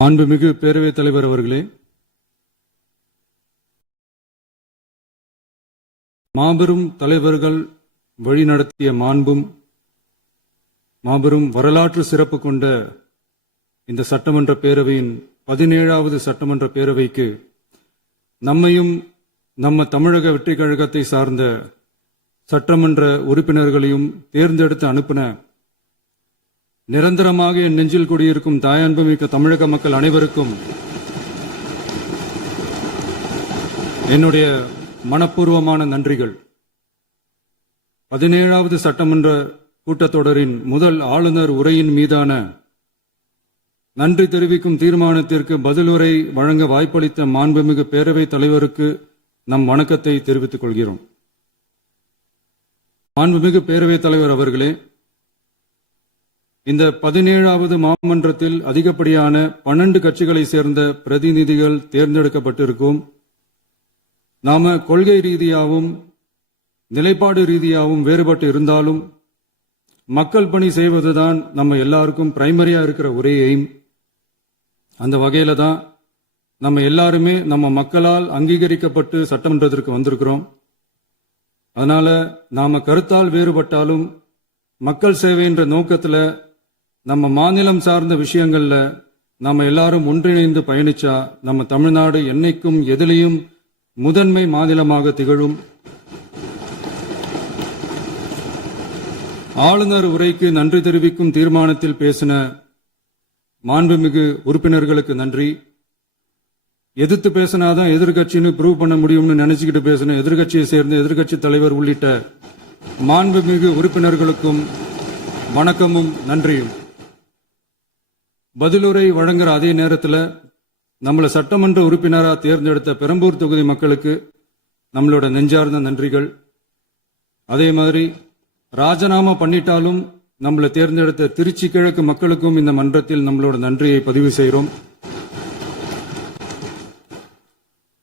மாண்புமிகு பேரவைத் தலைவர் அவர்களே, மாபெரும் தலைவர்கள் வழிநடத்திய மாண்பும் மாபெரும் வரலாற்று சிறப்பு கொண்ட இந்த சட்டமன்ற பேரவையின் 17வது சட்டமன்ற பேரவைக்கு நம்மையும் நம்ம தமிழக வெற்றிக் கழகத்தை சார்ந்த சட்டமன்ற உறுப்பினர்களையும் தேர்ந்தெடுத்து அனுப்பின நிரந்தரமாக என் நெஞ்சில் குடியிருக்கும் தாயன்புமிக்க தமிழக மக்கள் அனைவருக்கும் என்னுடைய மனப்பூர்வமான நன்றிகள். 17வது சட்டமன்ற கூட்டத்தொடரின் முதல் ஆளுநர் உரையின் மீதான நன்றி தெரிவிக்கும் தீர்மானத்திற்கு பதிலுரை வழங்க வாய்ப்பளித்த மாண்புமிகு பேரவைத் தலைவருக்கு நம் வணக்கத்தை தெரிவித்துக் கொள்கிறோம். மாண்புமிகு பேரவைத் தலைவர் அவர்களே, இந்த 17வது மாமன்றத்தில் அதிகப்படியான 12 கட்சிகளை சேர்ந்த பிரதிநிதிகள் தேர்ந்தெடுக்கப்பட்டிருக்கும். நாம கொள்கை ரீதியாகவும் நிலைப்பாடு ரீதியாகவும் வேறுபட்டு இருந்தாலும் மக்கள் பணி செய்வதுதான் நம்ம எல்லாருக்கும் பிரைமரியா இருக்கிற ஒரே எய்ம். அந்த வகையில தான் நம்ம எல்லாருமே நம்ம மக்களால் அங்கீகரிக்கப்பட்டு சட்டமன்றத்திற்கு வந்திருக்கிறோம். அதனால நாம கருத்தால் வேறுபட்டாலும் மக்கள் சேவை என்ற நோக்கத்தில் நம்ம மாநிலம் சார்ந்த விஷயங்கள்ல நாம எல்லாரும் ஒன்றிணைந்து பயணிச்சா நம்ம தமிழ்நாடு என்னைக்கும் எதிலையும் முதன்மை மாநிலமாக திகழும். ஆளுநர் உரைக்கு நன்றி தெரிவிக்கும் தீர்மானத்தில் பேசின மாண்புமிகு உறுப்பினர்களுக்கு நன்றி. எதிர்த்து பேசினாதான் எதிர்கட்சின்னு ப்ரூவ் பண்ண முடியும்னு நினைச்சுக்கிட்டு பேசின எதிர்கட்சியை சேர்ந்த எதிர்கட்சி தலைவர் உள்ளிட்ட மாண்புமிகு உறுப்பினர்களுக்கும் வணக்கமும் நன்றியும். பதிலுரை வழங்குற அதே நேரத்தில் நம்மளை சட்டமன்ற உறுப்பினராக தேர்ந்தெடுத்த பெரம்பூர் தொகுதி மக்களுக்கு நம்மளோட நெஞ்சார்ந்த நன்றிகள். அதே மாதிரி ராஜினாமா பண்ணிட்டாலும் நம்மளை தேர்ந்தெடுத்த திருச்சி கிழக்கு மக்களுக்கும் இந்த மன்றத்தில் நம்மளோட நன்றியை பதிவு செய்கிறோம்.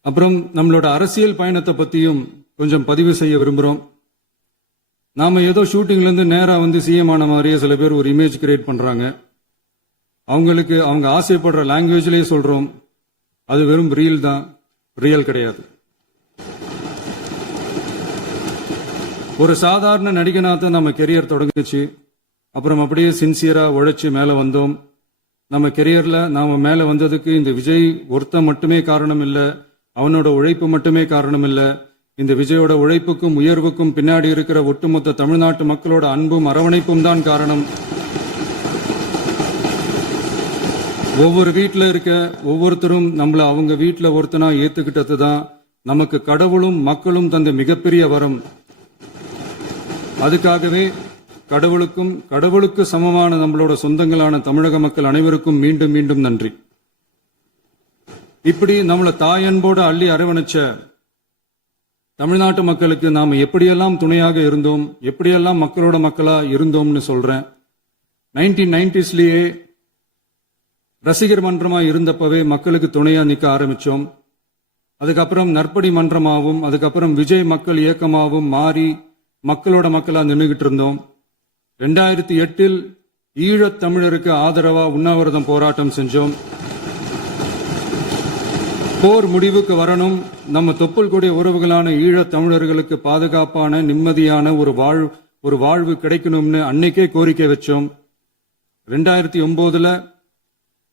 அப்புறம் நம்மளோட அரசியல் பயணத்தை பத்தியும் கொஞ்சம் பதிவு செய்ய விரும்புகிறோம். நாம ஏதோ ஷூட்டிங்ல இருந்து நேரா வந்து சிஎம் ஆன மாதிரியே சில பேர் ஒரு இமேஜ் கிரியேட் பண்றாங்க. அவங்களுக்கு அவங்க ஆசைப்படுற லாங்குவேஜ்லேயே சொல்றோம், அது வெறும் ரீல் தான், ரியல் கிடையாது. ஒரு சாதாரண நடிகனாத்தான் நம்ம கெரியர் தொடங்குச்சு. அப்புறம் அப்படியே சின்சியரா உழைச்சி மேல வந்தோம். நம்ம கெரியர்ல நாம மேல வந்ததுக்கு இந்த விஜய் ஒருத்தன் மட்டுமே காரணம் இல்ல, அவனோட உழைப்பு மட்டுமே காரணம் இல்ல. இந்த விஜயோட உழைப்புக்கும் உயர்வுக்கும் பின்னாடி இருக்கிற ஒட்டுமொத்த தமிழ்நாட்டு மக்களோட அன்பும் அரவணைப்பும் தான் காரணம். ஒவ்வொரு வீட்டில் இருக்க ஒவ்வொருத்தரும் நம்மள அவங்க வீட்டில் ஒருத்தனா ஏத்துக்கிட்டது தான் நமக்கு கடவுளும் மக்களும் தந்த மிகப்பெரிய வரம். அதுக்காகவே கடவுளுக்கு சமமான நம்மளோட சொந்தங்களான தமிழக மக்கள் அனைவருக்கும் மீண்டும் மீண்டும் நன்றி. இப்படி நம்மள தாயன்போடு அள்ளி அரவணைச்ச தமிழ்நாட்டு மக்களுக்கு நாம எப்படியெல்லாம் துணையாக இருந்தோம், எப்படியெல்லாம் மக்களோட மக்களா இருந்தோம்னு சொல்றேன். 1990ஸ்லயே ரசிகர் மன்றமா இருந்தப்பவே மக்களுக்கு துணையா நிக்க ஆரம்பிச்சோம். அதுக்கப்புறம் நற்படி மன்றமாவும் அதுக்கப்புறம் விஜய் மக்கள் இயக்கமாவும் மாறி மக்களோட மக்களா நின்றுகிட்டு இருந்தோம். 2008 ஈழத் தமிழருக்கு ஆதரவா உண்ணாவிரதம் போராட்டம் செஞ்சோம். போர் முடிவுக்கு வரணும், நம்ம தொப்புள் கூடிய உறவுகளான ஈழத் தமிழர்களுக்கு பாதுகாப்பான நிம்மதியான ஒரு வாழ்வு கிடைக்கணும்னு அன்னைக்கே கோரிக்கை வச்சோம். 2009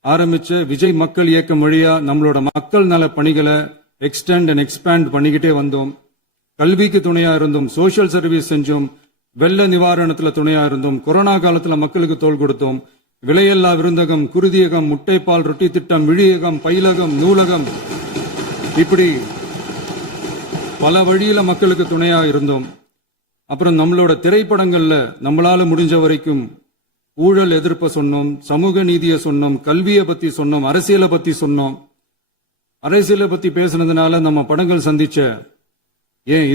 ஆரம்பிச்ச விஜய் மக்கள் இயக்கம் வழியா நம்மளோட மக்கள் நல பணிகளை எக்ஸ்டெண்ட் அண்ட் எக்ஸ்பேண்ட் பண்ணிக்கிட்டே வந்தோம். கல்விக்கு துணையா இருந்தோம், சோசியல் சர்வீஸ் செஞ்சோம், வெள்ள நிவாரணத்துல துணையா இருந்தோம், கொரோனா காலத்துல மக்களுக்கு தோள் கொடுத்தோம். விலையில்லா விருந்தகம், குருதியகம், முட்டைப்பால் ரொட்டி திட்டம், விழியகம், பயிலகம், நூலகம், இப்படி பல வழியில மக்களுக்கு துணையா இருந்தோம். அப்புறம் நம்மளோட திரைப்படங்கள்ல நம்மளால முடிஞ்ச வரைக்கும் ஊழல் எதிர்ப்ப சொன்னோம், சமூக நீதியை சொன்னோம், கல்வியை பத்தி சொன்னோம், அரசியலை பத்தி சொன்னோம். அரசியலை பத்தி பேசுனதுனால நம்ம படங்கள் சந்திச்ச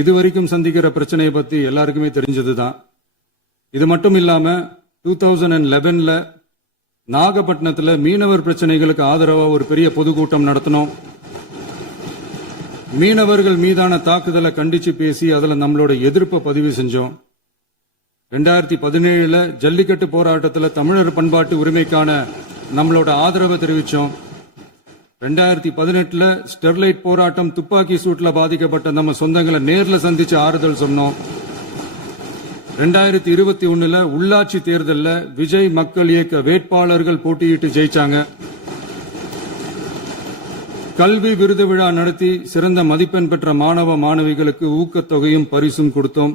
இதுவரைக்கும் சந்திக்கிற பிரச்சனையை பத்தி எல்லாருக்குமே தெரிஞ்சதுதான். இது மட்டும் இல்லாம 2011 நாகப்பட்டினத்துல மீனவர் பிரச்சனைகளுக்கு ஆதரவா ஒரு பெரிய பொதுக்கூட்டம் நடத்தினோம். மீனவர்கள் மீதான தாக்குதலை கண்டிச்சு பேசி அதுல நம்மளோட எதிர்ப்பை பதிவு செஞ்சோம். 2017 ஜல்லிக்கட்டு போராட்டத்தில் தமிழர் பண்பாட்டு உரிமைக்கான நம்மளோட ஆதரவை தெரிவிச்சோம். 2018 ஸ்டெர்லைட் போராட்டம் துப்பாக்கி சூட்ல பாதிக்கப்பட்ட நம்ம சொந்தங்களை நேர்ல சந்திச்சு ஆறுதல் சொன்னோம். 2021 உள்ளாட்சி தேர்தலில் விஜய் மக்கள் இயக்க வேட்பாளர்கள் போட்டியிட்டு ஜெயிச்சாங்க. கல்வி விருது விழா நடத்தி சிறந்த மதிப்பெண் பெற்ற மாணவ மாணவிகளுக்கு ஊக்கத்தொகையும் பரிசும் கொடுத்தோம்.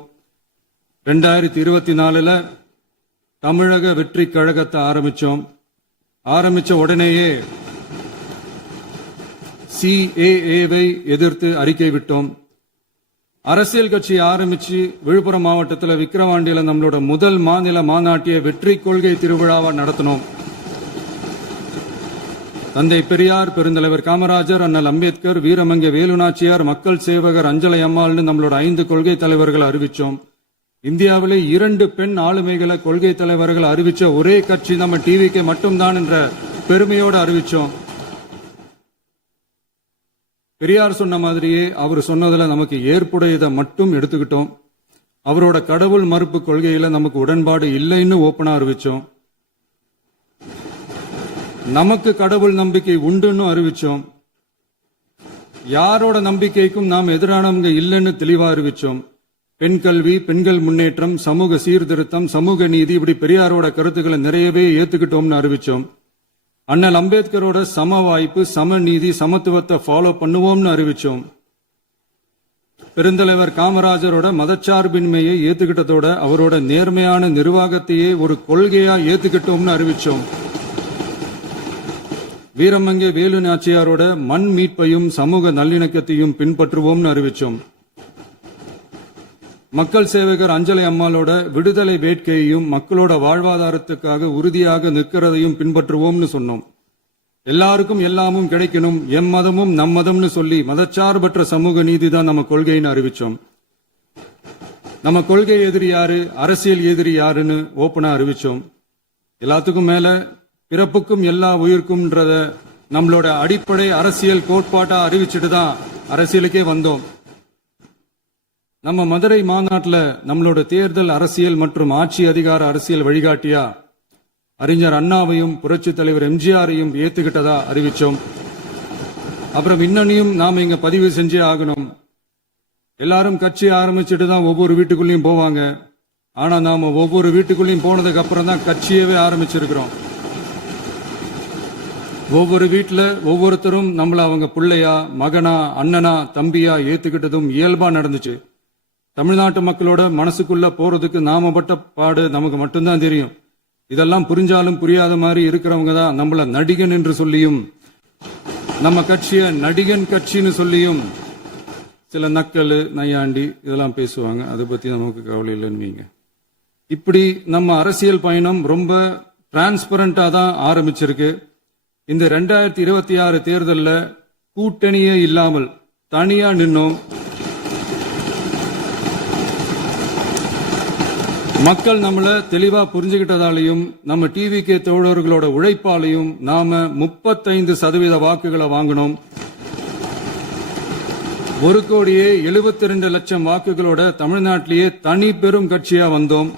2024 தமிழக வெற்றி கழகத்தை ஆரம்பிச்ச உடனேயே CAA-வை எதிர்த்து அறிக்கை விட்டோம். அரசியல் கட்சி ஆரம்பிச்சு விழுப்புரம் மாவட்டத்தில் விக்கிரவாண்டியில நம்மளோட முதல் மாநில மாநாட்டிய வெற்றி கொள்கை திருவிழாவை நடத்தினோம். தந்தை பெரியார், பெருந்தலைவர் காமராஜர், அண்ணல் அம்பேத்கர், வீரமங்கை வேலுநாச்சியார், மக்கள் சேவகர் அஞ்சலை அம்மாள்னு நம்மளோட 5 கொள்கை தலைவர்கள் அறிவிச்சோம். இந்தியாவிலே 2 பெண் ஆளுமைகளை கொள்கை தலைவர்கள் அறிவிச்ச ஒரே கட்சி நம்ம டிவிக்கு மட்டும்தான் என்ற பெருமையோடு அறிவிச்சோம். பெரியார் சொன்ன மாதிரியே அவர் சொன்னதுல நமக்கு ஏற்புடையதை மட்டும் எடுத்துக்கிட்டோம். அவரோட கடவுள் மறுப்பு கொள்கையில நமக்கு உடன்பாடு இல்லைன்னு ஓப்பனா அறிவிச்சோம். நமக்கு கடவுள் நம்பிக்கை உண்டுன்னு அறிவிச்சோம். யாரோட நம்பிக்கைக்கும் நாம் எதிரானவங்க இல்லைன்னு தெளிவா அறிவிச்சோம். பெண் கல்வி, பெண்கள் முன்னேற்றம், சமூக சீர்திருத்தம், சமூக நீதி, இப்படி பெரியாரோட கருத்துக்களை நிறையவே ஏத்துக்கிட்டோம்னு அறிவிச்சோம். அண்ணல் அம்பேத்கரோட சம வாய்ப்பு, சமநீதி, சமத்துவத்தை ஃபாலோ பண்ணுவோம்னு அறிவிச்சோம். பெருந்தலைவர் காமராஜரோட மதச்சார்பின்மையை ஏத்துக்கிட்டதோட அவரோட நேர்மையான நிர்வாகத்தையே ஒரு கொள்கையா ஏத்துக்கிட்டோம்னு அறிவிச்சோம். வீரமங்கை வேலு நாச்சியாரோட மண் மீட்பையும் சமூக நல்லிணக்கத்தையும் பின்பற்றுவோம்னு அறிவிச்சோம். மக்கள் சேவகர் அஞ்சலை அம்மாளோட விடுதலை வேட்கையையும் மக்களோட வாழ்வாதாரத்துக்காக உறுதியாக நிற்கிறதையும் பின்பற்றுவோம்னு சொன்னோம். எல்லாருக்கும் எல்லாமும் கிடைக்கணும், எம் மதமும் நம் மதம்னு சொல்லி மதச்சார்பற்ற சமூக நீதி தான் நம்ம கொள்கைன்னு அறிவிச்சோம். நம்ம கொள்கை எதிரி யாரு, அரசியல் எதிரி யாருன்னு ஓப்பனா அறிவிச்சோம். எல்லாத்துக்கும் மேல பிறப்புக்கும் எல்லா உயிர்க்கும்ன்றத நம்மளோட அடிப்படை அரசியல் கோட்பாட்டா அறிவிச்சுட்டு தான் அரசியலுக்கே வந்தோம். நம்ம மதுரை மாநாட்டில் நம்மளோட தேர்தல் அரசியல் மற்றும் ஆட்சி அதிகார அரசியல் வழிகாட்டியா அறிஞர் அண்ணாவையும் புரட்சி தலைவர் எம்ஜிஆரையும் ஏத்துக்கிட்டதா அறிவிச்சோம். அப்புறம் இன்னனையும் நாம இங்க பதிவு செஞ்சே ஆகணும். எல்லாரும் கட்சி ஆரம்பிச்சுட்டு தான் ஒவ்வொரு வீட்டுக்குள்ளேயும் போவாங்க. ஆனா நாம ஒவ்வொரு வீட்டுக்குள்ளேயும் போனதுக்கு அப்புறம் தான் கட்சியவே ஆரம்பிச்சிருக்கிறோம். ஒவ்வொரு வீட்டுல ஒவ்வொருத்தரும் நம்மள அவங்க பிள்ளையா, மகனா, அண்ணனா, தம்பியா ஏத்துக்கிட்டதும் இயல்பா நடந்துச்சு. தமிழ்நாட்டு மக்களோட மனசுக்குள்ள போறதுக்கு நாம பட்ட பாடு நமக்கு மட்டும்தான் தெரியும். இதெல்லாம் புரிஞ்சாலும் புரியாத மாதிரி இருக்கிறவங்க தான் நம்மள நடிகன் என்று சொல்லியும் நம்ம கட்சிய நடிகன் கட்சின்னு சொல்லியும் சில நக்கல், நையாண்டி இதெல்லாம் பேசுவாங்க. அதை பத்தி நமக்கு கவலை இல்லைன்னு. இப்படி நம்ம அரசியல் பயணம் ரொம்ப டிரான்ஸ்பரண்டா தான் ஆரம்பிச்சிருக்கு. இந்த 2026 தேர்தலில் கூட்டணியே இல்லாமல் தனியா நின்னோம். மக்கள் நம்மள தெளிவா புரிஞ்சுகிட்டதாலையும் நம்ம டிவிகே தோழர்களோட உழைப்பாலையும் நாம 35% வாக்குகளை வாங்கினோம். 1,72,00,000 வாக்குகளோட தமிழ்நாட்டிலேயே தனி பெரும் கட்சியா வந்தோம்.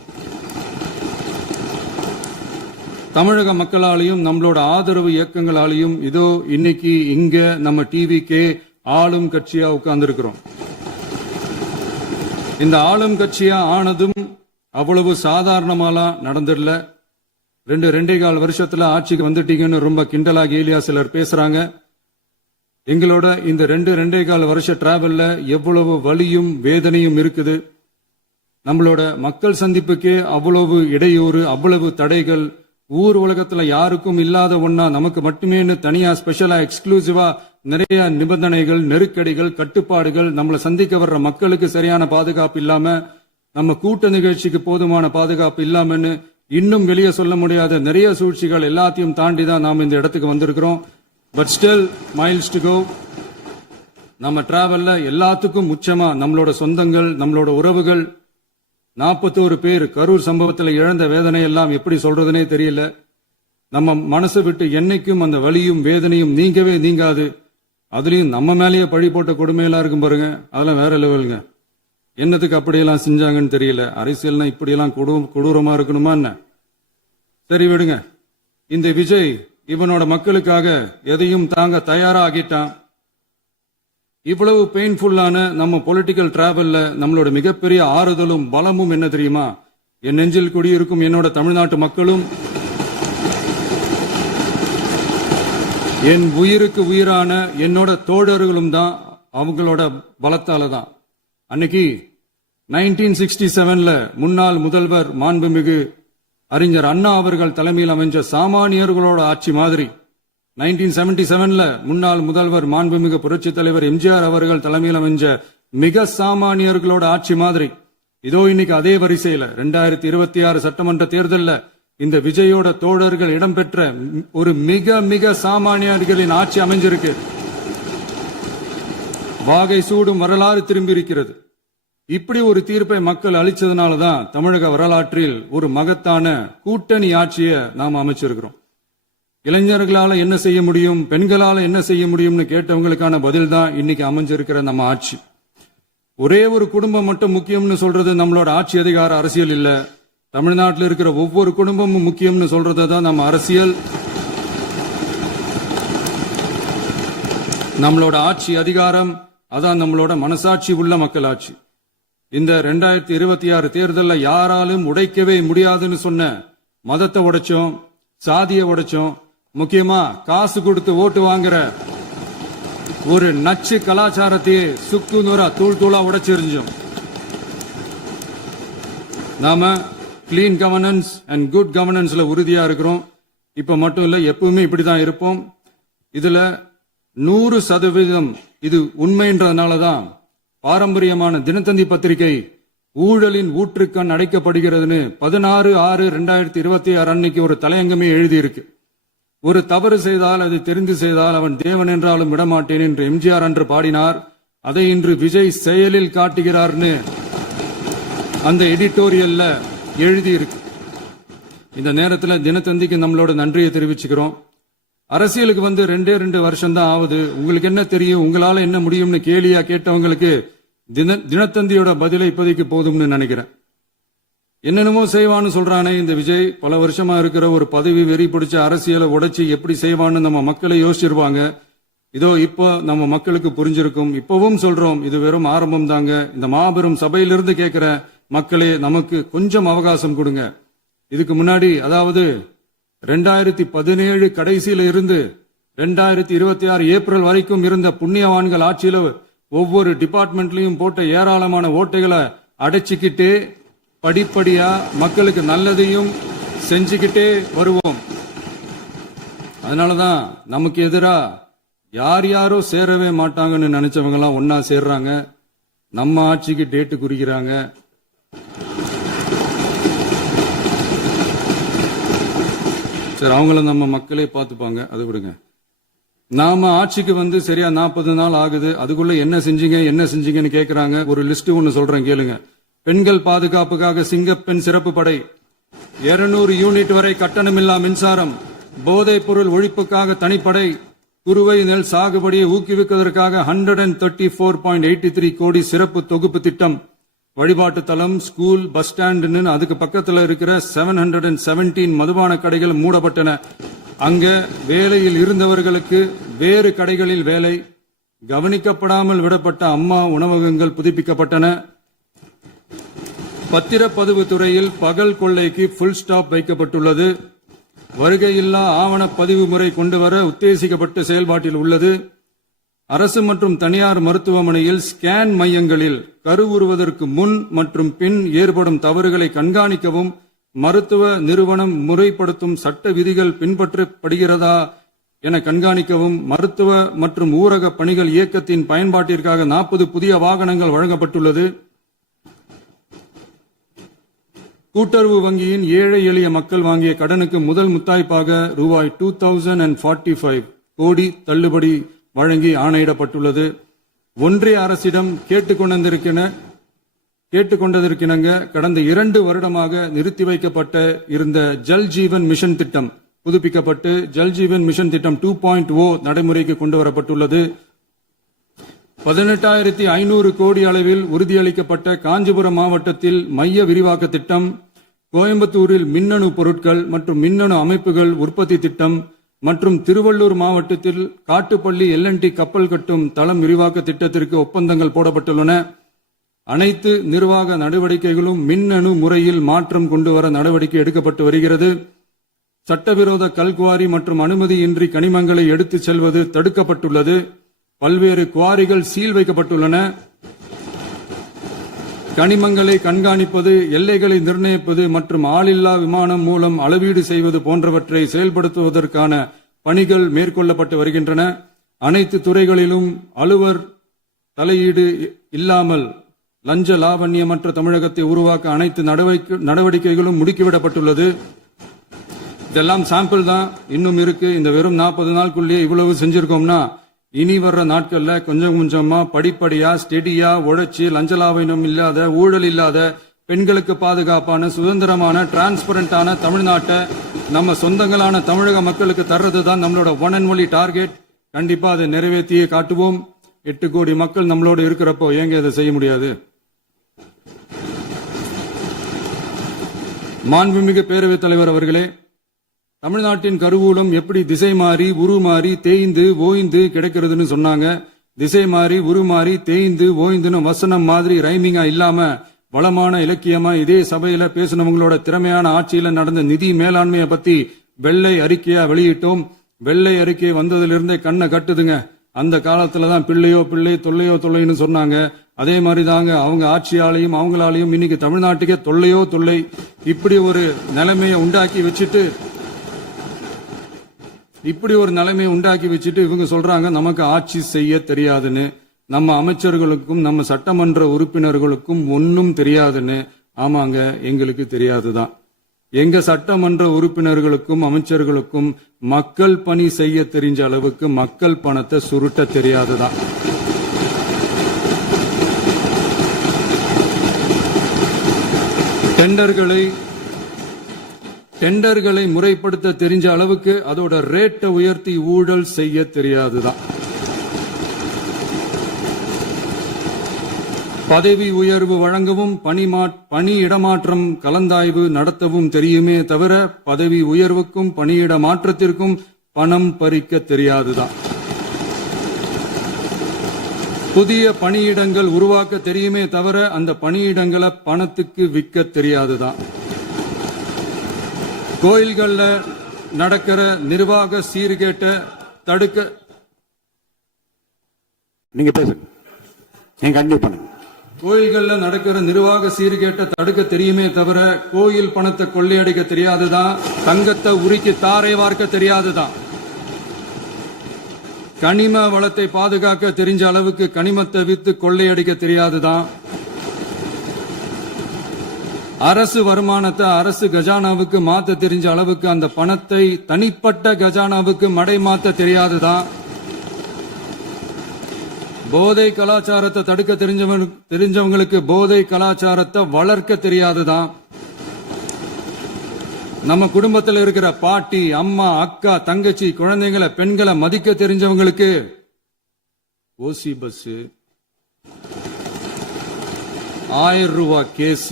தமிழக மக்களாலையும் நம்மளோட ஆதரவு இயக்கங்களாலையும் இதோ இன்னைக்கு இங்க நம்ம டிவிகே ஆளும் கட்சியா உட்கார்ந்திருக்கிறோம். இந்த ஆளும் கட்சியா ஆனதும் அவ்வளவு சாதாரணமாலாம் நடந்துடல. 2.25 வருஷத்துல ஆட்சிக்கு வந்துட்டீங்கன்னு ரொம்ப கிண்டலா கேலியா சிலர் பேசுறாங்க. எங்களோட இந்த 2.25 வருஷ டிராவல்ல எவ்வளவு வலியும் வேதனையும் இருக்குது. நம்மளோட மக்கள் சந்திப்புக்கே அவ்வளவு இடையூறு, அவ்வளவு தடைகள், ஊர் உலகத்துல யாருக்கும் இல்லாத ஒன்னா நமக்கு மட்டுமே தனியா ஸ்பெஷலா எக்ஸ்க்ளூசிவா நிறைய நிபந்தனைகள், நெருக்கடிகள், கட்டுப்பாடுகள், நம்மளை சந்திக்க வர்ற மக்களுக்கு சரியான பாதுகாப்பு இல்லாம, நம்ம கூட்ட நிகழ்ச்சிக்கு போதுமான பாதுகாப்பு இல்லாமன்னு இன்னும் வெளியே சொல்ல முடியாத நிறைய சூழ்ச்சிகள் எல்லாத்தையும் தாண்டி தான் நாம் இந்த இடத்துக்கு வந்திருக்கிறோம். But still miles to go. நம்ம டிராவல்ல எல்லாத்துக்கும் உச்சமா நம்மளோட சொந்தங்கள், நம்மளோட உறவுகள். 41 பேர் கரூர் சம்பவத்தில் இழந்த வேதனை எல்லாம் எப்படி சொல்றதுனே தெரியல. நம்ம மனசை விட்டு என்னைக்கும் அந்த வலியும் வேதனையும் நீங்கவே நீங்காது. அதுலயும் நம்ம மேலேயே பழி போட்ட கொடுமையெல்லாம் இருக்கும் பாருங்க, அதெல்லாம் வேற லெவலுங்க. என்னத்துக்கு அப்படியெல்லாம் செஞ்சாங்கன்னு தெரியல. அரசியல்னா இப்படியெல்லாம் கொடூரமா இருக்கணுமா என்ன? சரி விடுங்க. இந்த விஜய் இவனோட மக்களுக்காக எதையும் தாங்க தயாராகிட்டான். இவ்வளவு பெயின்ஃபுல்லான நம்ம பொலிட்டிக்கல் டிராவல்ல நம்மளோட மிகப்பெரிய ஆறுதலும் பலமும் என்ன தெரியுமா? என் நெஞ்சில் குடியிருக்கும் என்னோட தமிழ்நாட்டு மக்களும் என் உயிருக்கு உயிரான என்னோட தோழர்களும் தான். அவங்களோட பலத்தால தான். அன்னைக்கு 1967ல முன்னாள் முதல்வர் மாண்புமிகு அறிஞர் அண்ணா அவர்கள் தலைமையில் அமைஞ்ச சாமானியர்களோட ஆட்சி மாதிரி 1977ல முன்னாள் முதல்வர் மாண்புமிகு புரட்சி தலைவர் எம்ஜிஆர் அவர்கள் தலைமையில் அமைஞ்ச மிக சாமானியர்களோட ஆட்சி மாதிரி இதோ இன்னைக்கு அதே வரிசையில 2026 சட்டமன்ற தேர்தலில் இந்த விஜயோட தோழர்கள் இடம்பெற்ற ஒரு மிக மிக சாமானியர்களின் ஆட்சி அமைஞ்சிருக்கு. வாகை சூடும் வரலாறு திரும்பி இருக்கிறது. இப்படி ஒரு தீர்ப்பை மக்கள் அளிச்சதுனாலதான் தமிழக வரலாற்றில் ஒரு மகத்தான கூட்டணி ஆட்சியை நாம் அமைச்சிருக்கிறோம். இளைஞர்களால என்ன செய்ய முடியும், பெண்களால என்ன செய்ய முடியும்னு கேட்டவங்களுக்கான பதில் தான் இன்னைக்கு அமைஞ்சிருக்கிற நம்ம ஆட்சி. ஒரே ஒரு குடும்பம் மட்டும் முக்கியம்னு சொல்றது நம்மளோட ஆட்சி அதிகார அரசியல் இல்ல. தமிழ்நாட்டில் இருக்கிற ஒவ்வொரு குடும்பமும் முக்கியம்னு சொல்றது தான் நம்ம அரசியல். நம்மளோட ஆட்சி அதிகாரம் அதான் நம்மளோட மனசாட்சி உள்ள மக்களாட்சி. இந்த 2026 தேர்தலில் யாராலும் உடைக்கவே முடியாதுன்னு சொன்ன மதத்தை உடைச்சோம், சாதியை உடைச்சோம், முக்கியமா காசு கொடுத்து ஓட்டு வாங்குற ஒரு நச்சு கலாச்சாரத்தையே சுக்கு நூறா தூள் தூளா உடைச்சிருந்தோம். நாம கிளீன் கவர்னன்ஸ் அண்ட் குட் கவர்னன்ஸ்ல உறுதியா இருக்கிறோம். இப்ப மட்டும் இல்ல, எப்பவுமே இப்படிதான் இருப்போம். இதுல 100% இது உண்மைன்றதுனாலதான் பாரம்பரியமான தினத்தந்தி பத்திரிகை ஊழலின் ஊற்றுக்கண் அடைக்கப்படுகிறதுன்னு 16/6/2026 அன்னைக்கு ஒரு தலையங்கமே எழுதியிருக்கு. ஒரு தவறு செய்தால் அது தெரிந்து செய்தால் அவன் தேவன் என்றாலும் விடமாட்டேன் என்று எம்ஜிஆர் அன்று பாடினார். அதை இன்று விஜய் செயலில் காட்டுகிறார்னு அந்த எடிட்டோரியல்ல எழுதியிருக்கு. இந்த நேரத்தில் தினத்தந்திக்கு நம்மளோட நன்றியை தெரிவிச்சுக்கிறோம். அரசியலுக்கு வந்து 2 வருஷம் தான் ஆகுது. உங்களுக்கு என்ன தெரியும், உங்களால என்ன முடியும்னு கேலியா கேட்டவங்களுக்கு தினத்தந்தியோட பதிலை இப்போதைக்கு போதும்னு நினைக்கிறேன். என்னென்னமோ செய்வான்னு சொல்றானே இந்த விஜய், பல வருஷமா இருக்கிற ஒரு பதவி வெறி பிடிச்ச அரசியலை உடைச்சு எப்படி செய்வான்னு நம்ம மக்களை யோசிச்சிருவாங்க. இதோ இப்போ நம்ம மக்களுக்கு புரிஞ்சிருக்கும். இப்பவும் சொல்றோம், இது வெறும் ஆரம்பம் தாங்க. இந்த மாபெரும் சபையிலிருந்து கேட்கிற மக்களே, நமக்கு கொஞ்சம் அவகாசம் கொடுங்க. இதுக்கு முன்னாடி, அதாவது 2017 கடைசியில இருந்து 2026 ஏப்ரல் வரைக்கும் இருந்த புண்ணியவான்கள் ஆட்சியில ஒவ்வொரு டிபார்ட்மெண்ட்லயும் போட்ட ஏராளமான ஓட்டைகளை அடைச்சிக்கிட்டே படிப்படியா மக்களுக்கு நல்லதையும் செஞ்சுக்கிட்டே வருவோம். அதனாலதான் நமக்கு எதிரா யார் யாரோ சேரவே மாட்டாங்கன்னு நினைச்சவங்க எல்லாம் ஒன்னா சேர்றாங்க. நம்ம ஆட்சிக்கு டேட்டு குறிக்கிறாங்க. சரி, அவங்கள நம்ம மக்களே பார்த்துப்பாங்க, அது விடுங்க. நாம ஆட்சிக்கு வந்து சரியா 40 நாள் ஆகுது. அதுக்குள்ள என்ன செஞ்சீங்கன்னு கேக்குறாங்க. ஒரு லிஸ்ட் ஒன்னு சொல்றேன் கேளுங்க. பெண்கள் பாதுகாப்புக்காக சிங்கப்பெண் சிறப்பு படை, 200 யூனிட் வரை கட்டணமில்லா மின்சாரம், போதைப் பொருள் ஒழிப்புக்காக தனிப்படை, குறுவை நெல் சாகுபடியை ஊக்குவிப்பதற்காக 134.83 கோடி சிறப்பு தொகுப்பு திட்டம், வழிபாட்டு தலம், ஸ்கூல், பஸ் ஸ்டாண்ட், அதுக்கு பக்கத்துல இருக்கிற 717 மதுபான கடைகள் மூடப்பட்டன. அங்க வேலையில் இருந்தவர்களுக்கு வேறு கடைகளில் வேலை, கவனிக்கப்படாமல் விடப்பட்ட அம்மா உணவகங்கள் புதுப்பிக்கப்பட்டன. பத்திரப்பதிவு துறையில் பகல் கொள்ளைக்கு புல் ஸ்டாப் வைக்கப்பட்டுள்ளது. வருகையில்லா ஆவண பதிவு முறை கொண்டுவர உத்தேசிக்கப்பட்டு செயல்பாட்டில் உள்ளது. அரசு மற்றும் தனியார் மருத்துவமனையில் ஸ்கேன் மையங்களில் கருவுறுவதற்கு முன் மற்றும் பின் ஏற்படும் தவறுகளை கண்காணிக்கவும், மருத்துவ நிறுவனம் முறைப்படுத்தும் சட்ட விதிகள் பின்பற்றப்படுகிறதா என கண்காணிக்கவும், மருத்துவ மற்றும் ஊரக பணிகள் இயக்கத்தின் பயன்பாட்டிற்காக 40 புதிய வாகனங்கள் வழங்கப்பட்டுள்ளது. கூட்டுறவு வங்கியின் ஏழை எளிய மக்கள் வாங்கிய கடனுக்கு முதல் முத்தாய்ப்பாக ரூபாய் 2045 கோடி தள்ளுபடி வழங்கி ஆணையிடப்பட்டுள்ளது. ஒன்றிய அரசிடம் கேட்டுக்கொண்டதற்கிணங்க கடந்த 2 வருடமாக நிறுத்தி வைக்கப்பட்ட இருந்த ஜல் ஜீவன் மிஷன் திட்டம் புதுப்பிக்கப்பட்டு ஜல் ஜீவன் மிஷன் திட்டம் 2.0 நடைமுறைக்கு கொண்டு வரப்பட்டுள்ளது. 18,500 கோடி அளவில் உறுதியளிக்கப்பட்ட காஞ்சிபுரம் மாவட்டத்தில் மைய விரிவாக்க திட்டம், கோயம்புத்தூரில் மின்னணு பொருட்கள் மற்றும் மின்னணு அமைப்புகள் உற்பத்தி திட்டம், மற்றும் திருவள்ளூர் மாவட்டத்தில் காட்டுப்பள்ளி LNT கப்பல் கட்டும் தளம் விரிவாக்க திட்டத்திற்கு ஒப்பந்தங்கள் போடப்பட்டுள்ளன. அனைத்து நிர்வாக நடவடிக்கைகளும் மின்னணு முறையில் மாற்றம் கொண்டுவர நடவடிக்கை எடுக்கப்பட்டு வருகிறது. சட்டவிரோத கல்குவாரி மற்றும் அனுமதியின்றி கனிமங்களை எடுத்துச் செல்வது தடுக்கப்பட்டுள்ளது. பல்வேறு குவாரிகள் சீல் வைக்கப்பட்டுள்ளன. கனிமங்களை கண்காணிப்பது, எல்லைகளை நிர்ணயிப்பது மற்றும் ஆளில்லா விமானம் மூலம் அளவீடு செய்வது போன்றவற்றை செயல்படுத்துவதற்கான பணிகள் மேற்கொள்ளப்பட்டு வருகின்றன. அனைத்து துறைகளிலும் அலுவலர் தலையீடு இல்லாமல் லஞ்ச லாவண்யமற்ற தமிழகத்தை உருவாக்க அனைத்து நடவடிக்கைகளும் முடுக்கிவிடப்பட்டுள்ளது. இதெல்லாம் சாம்பிள் தான், இன்னும் இருக்கு. இந்த வெறும் 40 நாளுக்குள்ளேயே இவ்வளவு செஞ்சிருக்கோம்னா இனி வர்ற நாட்கள்ல கொஞ்சம் கொஞ்சமா படிப்படியா ஸ்டெடியா உழைச்சி லஞ்சலாவணம் இல்லாத, ஊழல் இல்லாத, பெண்களுக்கு பாதுகாப்பான, சுதந்திரமான, டிரான்ஸ்பரண்டான தமிழ்நாட்டை நம்ம சொந்தங்களான தமிழக மக்களுக்கு தர்றதுதான் நம்மளோட ஒன் அண்ட் ஒன்லி டார்கெட். கண்டிப்பா அதை நிறைவேற்றியே காட்டுவோம். 8 கோடி மக்கள் நம்மளோட இருக்கிறப்போ ஏங்க இதை செய்ய முடியாது? மாண்புமிகு பேரவைத் தலைவர் அவர்களே, தமிழ்நாட்டின் கருவூலம் எப்படி திசை மாறி உருமாறி தேய்ந்து ஓய்ந்து கிடைக்கிறதுன்னு சொன்னாங்க. திசை மாறி உருமாறி தேய்ந்து ஓய்ந்துன்னு வசனம் மாதிரி ரைமிங்கா இல்லாம வளமான இலக்கியமா இதே சபையில பேசினவங்களோட திறமையான ஆட்சியில நடந்த நிதி மேலாண்மையை பத்தி வெள்ளை அறிக்கையா வெளியிட்டோம். வெள்ளை அறிக்கை வந்ததிலிருந்தே கண்ணை கட்டுதுங்க. அந்த காலத்துலதான் பிள்ளையோ பிள்ளை, தொல்லையோ தொல்லைன்னு சொன்னாங்க. அதே மாதிரி தாங்க அவங்க ஆட்சியாலையும் அவங்களாலையும் இன்னைக்கு தமிழ்நாட்டுக்கே தொல்லையோ தொல்லை. இப்படி ஒரு நிலைமையை உண்டாக்கி வச்சுட்டு இவங்க சொல்றாங்க நமக்கு ஆட்சி செய்ய தெரியாதுன்னு. நம்ம அமைச்சர்களுக்கும் நம்ம சட்டமன்ற உறுப்பினர்களுக்கும் ஒன்னும் தெரியாதுன்னு. ஆமாங்க, எங்களுக்கு தெரியாதுதான். எங்க சட்டமன்ற உறுப்பினர்களுக்கும் அமைச்சர்களுக்கும் மக்கள் பணி செய்ய தெரிஞ்ச அளவுக்கு மக்கள் பணத்தை சுருட்ட தெரியாதுதான். டெண்டர்களை முறைப்படுத்த தெரிஞ்ச அளவுக்கு அதோட ரேட்டை உயர்த்தி ஊழல் செய்ய தெரியாதுதான். பதவி உயர்வு வழங்கவும் பணி இடமாற்றம் கலந்தாய்வு நடத்தவும் தெரியுமே தவிர பதவி உயர்வுக்கும் பணியிட மாற்றத்திற்கும் பணம் பறிக்க தெரியாதுதான். புதிய பணியிடங்கள் உருவாக்க தெரியுமே தவிர அந்த பணியிடங்களை பணத்துக்கு விற்க தெரியாதுதான். கோயில்கள்ல நடக்கிற நிர்வாக சீர்கேட்டை தடுக்க நீங்க பேசுங்க, கண்டிப்பா பண்ணுங்க. கோயில்கள்ல நடக்கிற நிர்வாக சீர்கேட்டை தடுக்க தெரியுமே தவிர கோயில் பணத்தை கொள்ளையடிக்க தெரியாதுதான். தங்கத்தை உருக்கி தாரை வார்க்க தெரியாதுதான். கனிம வளத்தை பாதுகாக்க தெரிஞ்ச அளவுக்கு கனிமத்தை வித்து கொள்ளையடிக்க தெரியாதுதான். அரசு வருமானத்தை அரசு கஜானாவுக்கு மாத்த தெரிஞ்ச அளவுக்கு அந்த பணத்தை தனிப்பட்ட கஜானாவுக்கு மடை மாத்த தெரியாதுதான். போதை கலாச்சாரத்தை தடுக்க தெரிஞ்சவங்களுக்கு போதை கலாச்சாரத்தை வளர்க்க தெரியாதுதான். நம்ம குடும்பத்தில் இருக்கிற பாட்டி, அம்மா, அக்கா, தங்கச்சி, குழந்தைங்களை, பெண்களை மதிக்க தெரிஞ்சவங்களுக்கு ஓசி பஸ், 1000 ரூபாய் கேஸ்,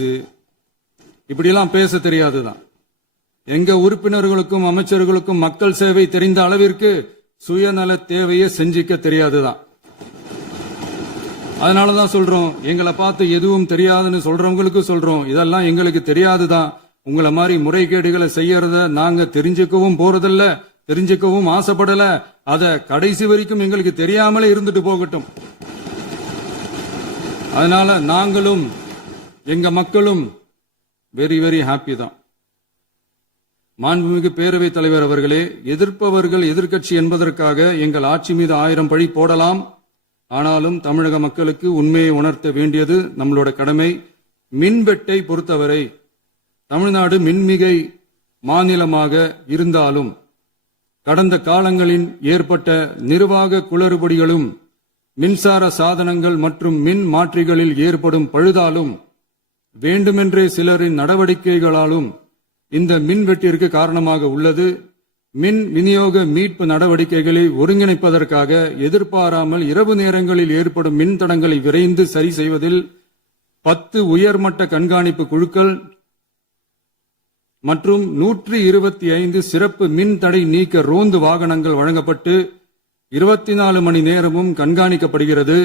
இப்படியெல்லாம் பேச தெரியாதுதான். எங்க உறுப்பினர்களுக்கும் அமைச்சர்களுக்கும் மக்கள் சேவை தெரிந்த அளவிற்கு சுயநல தேவையை செஞ்சிக்க தெரியாதுதான். அதனாலதான் சொல்றோம், எங்களை பார்த்து எதுவும் தெரியாதுன்னு சொல்றவங்களுக்கு சொல்றோம், இதெல்லாம் எங்களுக்கு தெரியாதுதான். உங்களை மாதிரி முறைகேடுகளை செய்யறத நாங்க தெரிஞ்சுக்கவும் போறதில்ல, தெரிஞ்சுக்கவும் ஆசைப்படல. அத கடைசி வரைக்கும் எங்களுக்கு தெரியாமலே இருந்துட்டு போகட்டும். அதனால நாங்களும் எங்க மக்களும் வெரி வெரி ஹாப்பி தான். மாண்புமிகு பேரவைத் தலைவர் அவர்களே, எதிர்ப்பவர்கள் எதிர்க்கட்சி என்பதற்காக எங்கள் ஆட்சி மீது 1000 பழி போடலாம். ஆனாலும் தமிழக மக்களுக்கு உண்மையை உணர்த்த வேண்டியது நம்மளோட கடமை. மின்வெட்டை பொறுத்தவரை தமிழ்நாடு மின்மிகை மாநிலமாக இருந்தாலும் கடந்த காலங்களில் ஏற்பட்ட நிர்வாக குளறுபடிகளும் மின்சார சாதனங்கள் மற்றும் மின் மாற்றிகளில் ஏற்படும் பழுதாலும் வேண்டுமென்றே சிலரின் நடவடிக்கைகளாலும் இந்த மின்வெட்டிற்கு காரணமாக உள்ளது. மின் விநியோக மீட்பு நடவடிக்கைகளை ஒருங்கிணைப்பதற்காக எதிர்பாராமல் இரவு நேரங்களில் ஏற்படும் மின் தடங்களை விரைந்து சரி செய்வதில் 10 உயர்மட்ட கண்காணிப்பு குழுக்கள் மற்றும் 125 சிறப்பு மின் தடை நீக்க ரோந்து வாகனங்கள் வழங்கப்பட்டு 24 மணி நேரமும் கண்காணிக்கப்படுகிறது.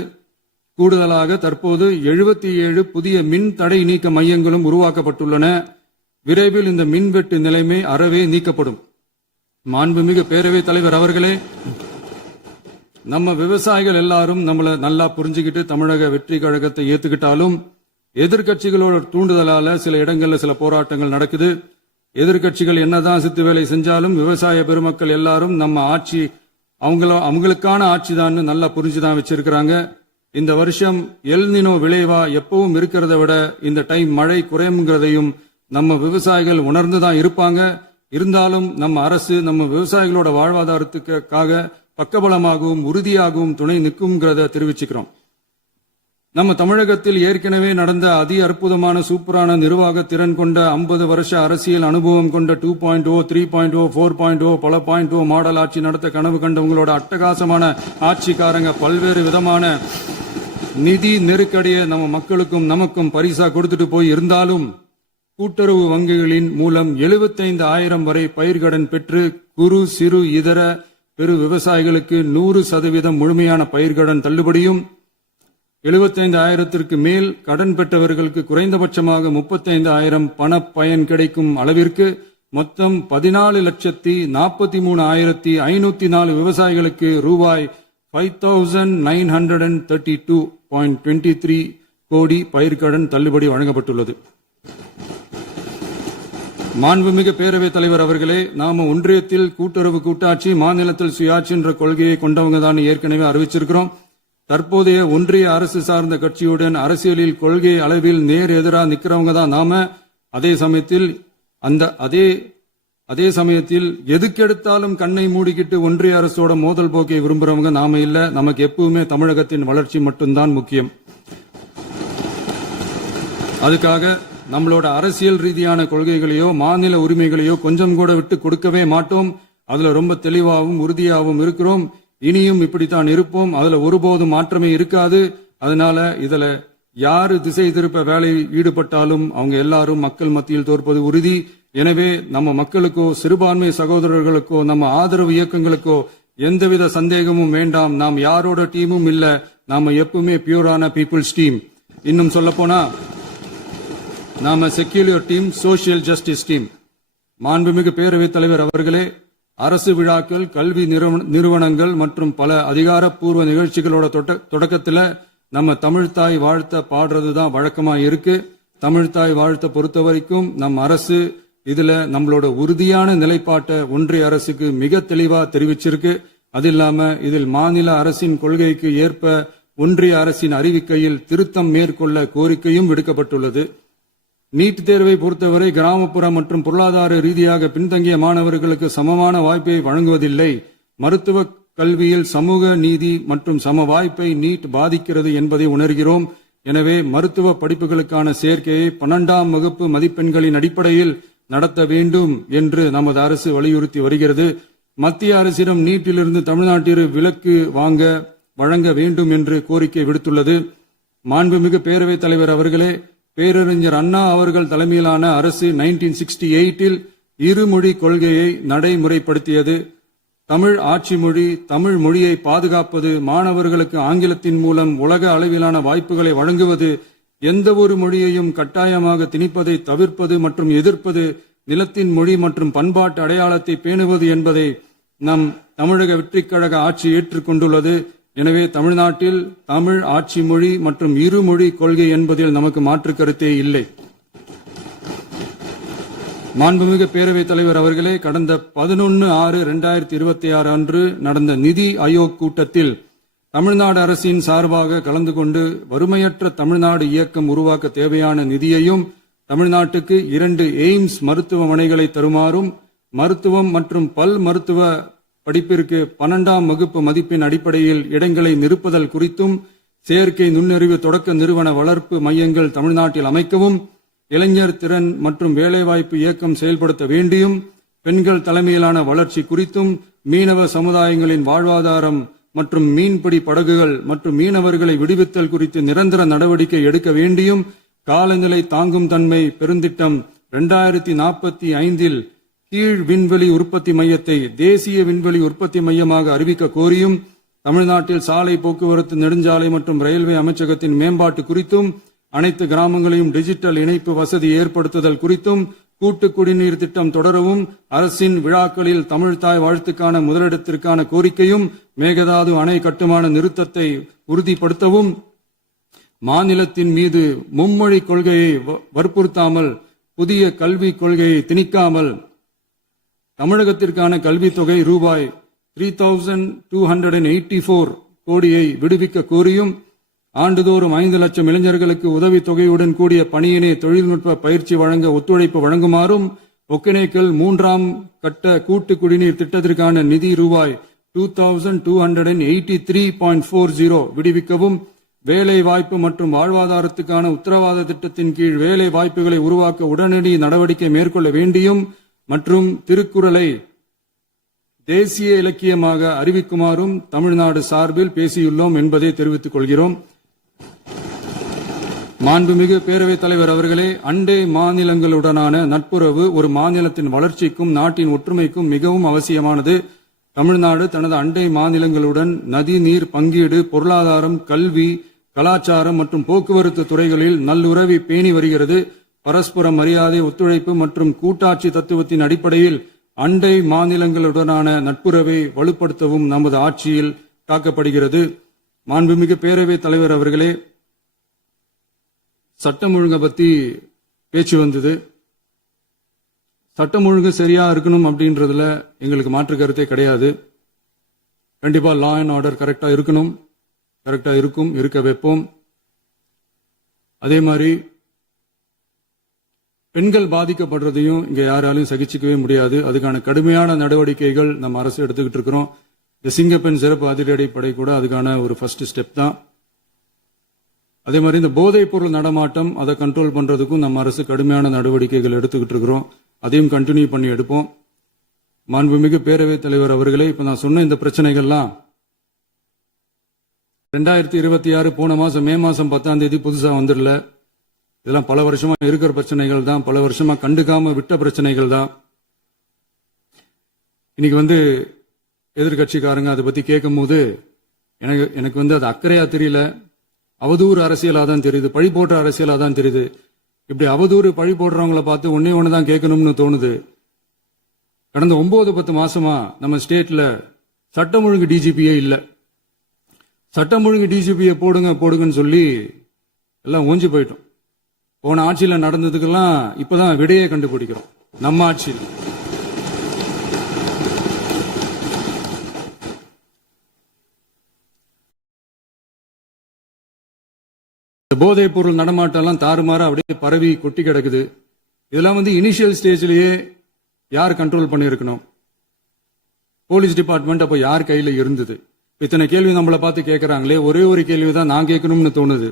கூடுதலாக தற்போது 77 புதிய மின் தடை நீக்க மையங்களும் உருவாக்கப்பட்டுள்ளன. விரைவில் இந்த மின்வெட்டு நிலைமை அறவே நீக்கப்படும். மாண்புமிகு பேரவைத் தலைவர் அவர்களே, நம்ம விவசாயிகள் எல்லாரும் நம்மள நல்லா புரிஞ்சுக்கிட்டு தமிழக வெற்றி கழகத்தை ஏத்துக்கிட்டாலும் எதிர்க்கட்சிகளோட தூண்டுதலால சில இடங்கள்ல சில போராட்டங்கள் நடக்குது. எதிர்க்கட்சிகள் என்னதான் சித்து வேலை செஞ்சாலும் விவசாய பெருமக்கள் எல்லாரும் நம்ம ஆட்சி அவங்களுக்கான ஆட்சி தான் நல்லா புரிஞ்சுதான் வச்சிருக்கிறாங்க. இந்த வருஷம் எல்னினோ விளைவா எப்பவும் இருக்கிறத விட இந்த டைம் மழை குறையுங்கிறதையும் நம்ம விவசாயிகள் உணர்ந்துதான் இருப்பாங்க. இருந்தாலும் நம்ம அரசு நம்ம விவசாயிகளோட வாழ்வாதாரத்துக்காக பக்கபலமாகவும் உறுதியாகவும் துணை நிற்கும்ங்கிறத தெரிவிச்சுக்கிறோம். நம்ம தமிழகத்தில் ஏற்கனவே நடந்த அதி அற்புதமான சூப்பரான நிர்வாக திறன் கொண்ட 50 வருஷ அரசியல் அனுபவம் கொண்ட 2.0, 3.0, 4.0 பல 0.0 மாடல் ஆட்சி நடத்த கனவு கண்டவங்களோட அட்டகாசமான ஆட்சிக்காரங்க பல்வேறு விதமான நிதி நெருக்கடியை நம்ம மக்களுக்கும் நமக்கும் பரிசா கொடுத்துட்டு போய் இருந்தாலும் கூட்டுறவு வங்கிகளின் மூலம் 75,000 வரை பயிர்கடன் பெற்று குறு சிறு இதர பெரு விவசாயிகளுக்கு 100% முழுமையான பயிர்கடன் தள்ளுபடியும் 75,000க்கு மேல் கடன் பெற்றவர்களுக்கு குறைந்தபட்சமாக 35,000 பண பயன் கிடைக்கும் அளவிற்கு மொத்தம் 14,43,504 விவசாயிகளுக்கு ரூபாய் 5,932.23 கோடி பயிர்கடன் தள்ளுபடி வழங்கப்பட்டுள்ளது. மாண்புமிகு பேரவைத் தலைவர் அவர்களே, நாம ஒன்றியத்தில் கூட்டுறவு கூட்டாட்சி, மாநிலத்தில் சுயாட்சி என்ற கொள்கையை கொண்டவங்க தான் ஏற்கனவே அறிவிச்சிருக்கிறோம். தற்போதைய ஒன்றிய அரசு சார்ந்த கட்சியுடன் அரசியலில் கொள்கை அளவில் நேர் எதிராக நிக்கிறவங்க தான் நாம. அதே சமயத்தில் எதுக்கெடுத்தாலும் கண்ணை மூடிக்கிட்டு ஒன்றிய அரசோட மோதல் போக்கை விரும்புறவங்க நாம இல்ல. நமக்கு எப்பவுமே தமிழகத்தின் வளர்ச்சி மட்டும்தான் முக்கியம். அதுக்காக நம்மளோட அரசியல் ரீதியான கொள்கைகளையோ மாநில உரிமைகளையோ கொஞ்சம் கூட விட்டு கொடுக்கவே மாட்டோம். அதுல ரொம்ப தெளிவாகவும் உறுதியாகவும் இருக்கிறோம். இனியும் இப்படித்தான் இருப்போம். அதுல ஒருபோதும் மாற்றமே இருக்காது. அதனால இதுல யாரு திசை திருப்ப வேலையில் ஈடுபட்டாலும் அவங்க எல்லாரும் மக்கள் மத்தியில் தோற்பது உறுதி. எனவே நம்ம மக்களுக்கோ சிறுபான்மை சகோதரர்களுக்கோ நம்ம ஆதரவு இயக்கங்களுக்கோ எந்தவித சந்தேகமும் வேண்டாம். நாம் யாரோட டீமும் இல்ல. நாம எப்பவுமே பியூரான பீப்புள்ஸ் டீம். இன்னும் சொல்ல போனா நாம secular team, social justice team. மாண்புமிகு பேரவைத் தலைவர் அவர்களே, அரசு விழாக்கள், கல்வி நிறுவனங்கள் மற்றும் பல அதிகாரப்பூர்வ நிகழ்ச்சிகளோட தொடக்கத்துல நம்ம தமிழ்தாய் வாழ்த்த பாடுறதுதான் வழக்கமா இருக்கு. தமிழ்தாய் வாழ்த்த பொறுத்த வரைக்கும் நம் அரசு இதுல நம்மளோட உறுதியான நிலைப்பாட்டை ஒன்றிய அரசுக்கு மிக தெளிவா தெரிவிச்சிருக்கு. அது இல்லாம இதில் மாநில அரசின் கொள்கைக்கு ஏற்ப ஒன்றிய அரசின் அறிவிக்கையில் திருத்தம் மேற்கொள்ள கோரிக்கையும் விடுக்கப்பட்டுள்ளது. நீட் தேர்வை பொறுத்தவரை கிராமப்புற மற்றும் பொருளாதார ரீதியாக பின்தங்கிய மாணவர்களுக்கு சமமான வாய்ப்பை வழங்குவதில்லை. மருத்துவ கல்வியில் சமூக நீதி மற்றும் சம வாய்ப்பை நீட் பாதிக்கிறது என்பதை உணர்கிறோம். எனவே மருத்துவ படிப்புகளுக்கான சேர்க்கையை 12ஆம் வகுப்பு மதிப்பெண்களின் அடிப்படையில் நடத்த வேண்டும் என்று நமது அரசு வலியுறுத்தி வருகிறது. மத்திய அரசிடம் நீட்டிலிருந்து தமிழ்நாட்டிற்கு விலக்கு வழங்க வேண்டும் என்று கோரிக்கை விடுத்துள்ளது. மாண்புமிகு பேரவைத் தலைவர் அவர்களே, பேரறிஞர் அண்ணா அவர்கள் தலைமையிலான அரசு 1968 இருமொழி கொள்கையை நடைமுறைப்படுத்தியது. தமிழ் ஆட்சி மொழி, தமிழ் மொழியை பாதுகாப்பது, மாணவர்களுக்கு ஆங்கிலத்தின் மூலம் உலக அளவிலான வாய்ப்புகளை வழங்குவது, எந்த ஒரு மொழியையும் கட்டாயமாக திணிப்பதை தவிர்ப்பது மற்றும் எதிர்ப்பது, நிலத்தின் மொழி மற்றும் பண்பாட்டு அடையாளத்தை பேணுவது என்பதை நம் தமிழக வெற்றிக் கழக ஆட்சி ஏற்றுக்கொண்டுள்ளது. எனவே தமிழ்நாட்டில் தமிழ் ஆட்சி மொழி மற்றும் இருமொழி கொள்கை என்பதில் நமக்கு மாற்று கருத்தே இல்லை. மாண்புமிகு பேரவைத் தலைவர் அவர்களே, கடந்த 11/6/2026 அன்று நடந்த நிதி ஆயோக் கூட்டத்தில் தமிழ்நாடு அரசின் சார்பாக கலந்து கொண்டு வறுமையற்ற தமிழ்நாடு இயக்கம் உருவாக்க தேவையான நிதியையும், தமிழ்நாட்டுக்கு 2 எய்ம்ஸ் மருத்துவமனைகளை தருமாறும், மருத்துவம் மற்றும் பல் மருத்துவ படிப்பிற்கு 12ஆம் வகுப்பு மதிப்பின் அடிப்படையில் இடங்களை நிரப்புதல் குறித்தும், செயற்கை நுண்ணறிவு தொடக்க நிறுவன வளர்ப்பு மையங்கள் தமிழ்நாட்டில் அமைக்கவும், இளைஞர் திறன் மற்றும் வேலைவாய்ப்பு இயக்கம் செயல்படுத்த வேண்டியும், பெண்கள் தலைமையிலான வளர்ச்சி குறித்தும், மீனவ சமுதாயங்களின் வாழ்வாதாரம் மற்றும் மீன்பிடி படகுகள் மற்றும் மீனவர்களை விடுவித்தல் குறித்து நிரந்தர நடவடிக்கை எடுக்க வேண்டியும், காலநிலை தாங்கும் தன்மை பெருந்திட்டம் 2045 கீழ் விண்வெளி உற்பத்தி மையத்தை தேசிய விண்வெளி உற்பத்தி மையமாக அறிவிக்க கோரியும், தமிழ்நாட்டில் சாலை போக்குவரத்து, நெடுஞ்சாலை மற்றும் ரயில்வே அமைச்சகத்தின் மேம்பாட்டு குறித்தும், அனைத்து கிராமங்களையும் டிஜிட்டல் இணைப்பு வசதி ஏற்படுத்துதல் குறித்தும், கூட்டு குடிநீர் திட்டம் தொடரவும், அரசின் விழாக்களில் தமிழ்தாய் வாழ்த்துக்கான முதலிடத்திற்கான கோரிக்கையும், மேகதாது அணை கட்டுமான நிறுத்தத்தை உறுதிப்படுத்தவும், மாநிலத்தின் மீது மும்மொழி கொள்கையை வற்புறுத்தாமல் புதிய கல்விக் கொள்கையை திணிக்காமல் தமிழகத்திற்கான கல்வித் தொகை ரூபாய் 3284 கோடியை விடுவிக்க கோரியும், ஆண்டுதோறும் 5 லட்சம் இளைஞர்களுக்கு உதவித் தொகையுடன் கூடிய பணியினை தொழில்நுட்ப பயிற்சி வழங்க ஒத்துழைப்பு வழங்குமாறும், ஒகேனக்கல் 3ஆம் கட்ட கூட்டு குடிநீர் திட்டத்திற்கான நிதி ரூபாய் 2283.40 விடுவிக்கவும், வேலை வாய்ப்பு மற்றும் வாழ்வாதாரத்துக்கான உத்தரவாத திட்டத்தின் கீழ் வேலை வாய்ப்புகளை உருவாக்க உடனடி நடவடிக்கை மேற்கொள்ள வேண்டியும் மற்றும் திருக்குறளை தேசிய இலக்கியமாக அறிவிக்குமாறும் தமிழ்நாடு சார்பில் பேசியுள்ளோம் என்பதை தெரிவித்துக் கொள்கிறோம். மாண்புமிகு பேரவைத் தலைவர் அவர்களே, அண்டை மாநிலங்களுடனான நட்புறவு ஒரு மாநிலத்தின் வளர்ச்சிக்கும் நாட்டின் ஒற்றுமைக்கும் மிகவும் அவசியமானது. தமிழ்நாடு தனது அண்டை மாநிலங்களுடன் நதி நீர் பங்கீடு, பொருளாதாரம், கல்வி, கலாச்சாரம் மற்றும் போக்குவரத்து துறைகளில் நல்லுறவை பேணி வருகிறது. பரஸ்பர மரியாதை, ஒத்துழைப்பு மற்றும் கூட்டாட்சி தத்துவத்தின் அடிப்படையில் அண்டை மாநிலங்களுடனான நட்புறவை வலுப்படுத்தவும் நமது ஆட்சியில் காக்கப்படுகிறது. மாண்புமிகு பேரவைத் தலைவர் அவர்களே, சட்டம் ஒழுங்கை பத்தி பேச்சு வந்தது. சட்டம் ஒழுங்கு சரியா இருக்கணும் அப்படின்றதுல எங்களுக்கு மாற்று கருத்தே கிடையாது. கண்டிப்பா லா அண்ட் ஆர்டர் கரெக்டா இருக்கணும், கரெக்டா இருக்கும், இருக்க வைப்போம். அதே மாதிரி பெண்கள் பாதிக்கப்படுறதையும் இங்க யாராலையும் சகிச்சுக்கவே முடியாது. அதுக்கான கடுமையான நடவடிக்கைகள் நம்ம அரசு எடுத்துக்கிட்டு இருக்கிறோம். இந்த சிங்கப்பெண் சிறப்பு அதிரடிப்படை கூட அதுக்கான ஒரு ஃபர்ஸ்ட் ஸ்டெப் தான். அதே மாதிரி இந்த போதைப் பொருள் நடமாட்டம், அதை கண்ட்ரோல் பண்றதுக்கும் நம்ம அரசு கடுமையான நடவடிக்கைகள் எடுத்துக்கிட்டு இருக்கிறோம். அதையும் கண்டினியூ பண்ணி எடுப்போம். மாண்புமிகு பேரவைத் தலைவர் அவர்களே, இப்ப நான் சொன்ன இந்த பிரச்சனைகள்லாம் 2026 போன மாசம் மே மாசம் 10ஆம் தேதி புதுசா வந்துடல. இதெல்லாம் பல வருஷமா இருக்கிற பிரச்சனைகள் தான், பல வருஷமா கண்டுக்காம விட்ட பிரச்சனைகள் தான். இன்னைக்கு எதிர்கட்சிக்காரங்க அதை பத்தி கேட்கும் போது எனக்கு அது அக்கறையா தெரியல, அவதூறு அரசியலா தான் தெரியுது, பழி போடுற அரசியலா தான் தெரியுது. இப்படி அவதூறு பழி போடுறவங்களை பார்த்து ஒன்னே ஒண்ணுதான் கேட்கணும்னு தோணுது. கடந்த 9-10 மாசமா நம்ம ஸ்டேட்ல சட்டம் ஒழுங்கு டிஜிபியே இல்ல. சட்டம் ஒழுங்கு டிஜிபியை போடுங்கன்னு சொல்லி எல்லாம் ஓஞ்சி போயிட்டோம். போன ஆட்சியில நடந்ததுக்கெல்லாம் இப்பதான் விடையே கண்டுபிடிக்கிறோம் நம்ம ஆட்சியில். போதைப் பொருள் நடமாட்டம் தாறுமாற அப்படியே பரவி கொட்டி கிடக்குது. இதெல்லாம் இனிஷியல் ஸ்டேஜ்லயே யார் கண்ட்ரோல் பண்ணிருக்கணும்? போலீஸ் டிபார்ட்மெண்ட் அப்ப யார் கையில இருந்தது? இத்தனை கேள்வி நம்மளை பார்த்து கேட்கறாங்களே, ஒரே ஒரு கேள்விதான் நான் கேட்கணும்னு தோணுது.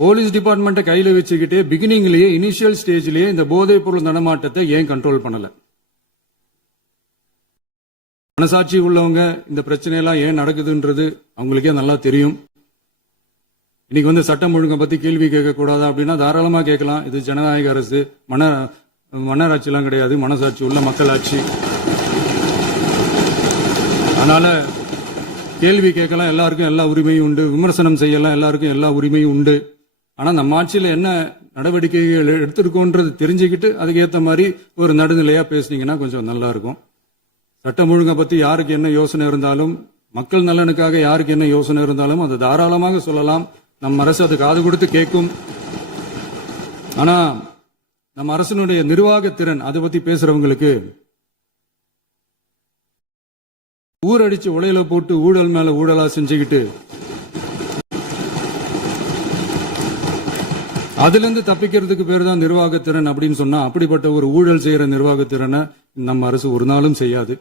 போலீஸ் டிபார்ட்மெண்ட்டை கையில வச்சுக்கிட்டே பிகினிங்லயே இனிஷியல் ஸ்டேஜ்லயே இந்த போதைப் பொருள் நடமாட்டத்தை ஏன் கண்ட்ரோல் பண்ணல? மனசாட்சி உள்ளவங்க இந்த பிரச்சனையெல்லாம் ஏன் நடக்குதுன்றது அவங்களுக்கே நல்லா தெரியும். இன்னைக்கு சட்டம் ஒழுங்கை பத்தி கேள்வி கேட்க கூடாதா அப்படின்னா தாராளமா கேட்கலாம். இது ஜனநாயக அரசு, மன்னராட்சி எல்லாம் கிடையாது, மனசாட்சி உள்ள மக்களாட்சி. அதனால கேள்வி கேட்கலாம், எல்லாருக்கும் எல்லா உரிமையும் உண்டு. விமர்சனம் செய்யலாம், எல்லாருக்கும் எல்லா உரிமையும் உண்டு. ஆனா நம்ம ஆட்சியில என்ன நடவடிக்கைகள் எடுத்திருக்கோன்றது தெரிஞ்சுக்கிட்டு அதுக்கேற்ற மாதிரி ஒரு நடுநிலையா பேசுனீங்கன்னா கொஞ்சம் நல்லா இருக்கும். சட்டம் ஒழுங்கை பத்தி யாருக்கு என்ன யோசனை இருந்தாலும், மக்கள் நலனுக்காக யாருக்கு என்ன யோசனை இருந்தாலும் அதை தாராளமாக சொல்லலாம். நம்ம அரசு அது காது கொடுத்து கேட்கும். ஆனா நம்ம அரசினுடைய நிர்வாக திறன் அதை பத்தி பேசுறவங்களுக்கு ஊரடிச்சு உலையில போட்டு ஊழல் மேல ஊழலா செஞ்சுக்கிட்டு அதுல இருந்து தப்பிக்கிறதுக்கு பேர் தான் நிர்வாகத்திறன் அப்படின்னு சொன்னா, அப்படிப்பட்ட ஒரு ஊழல் செய்யற நிர்வாகத்திறனை நம்ம அரசு ஒரு நாளும் செய்யாது.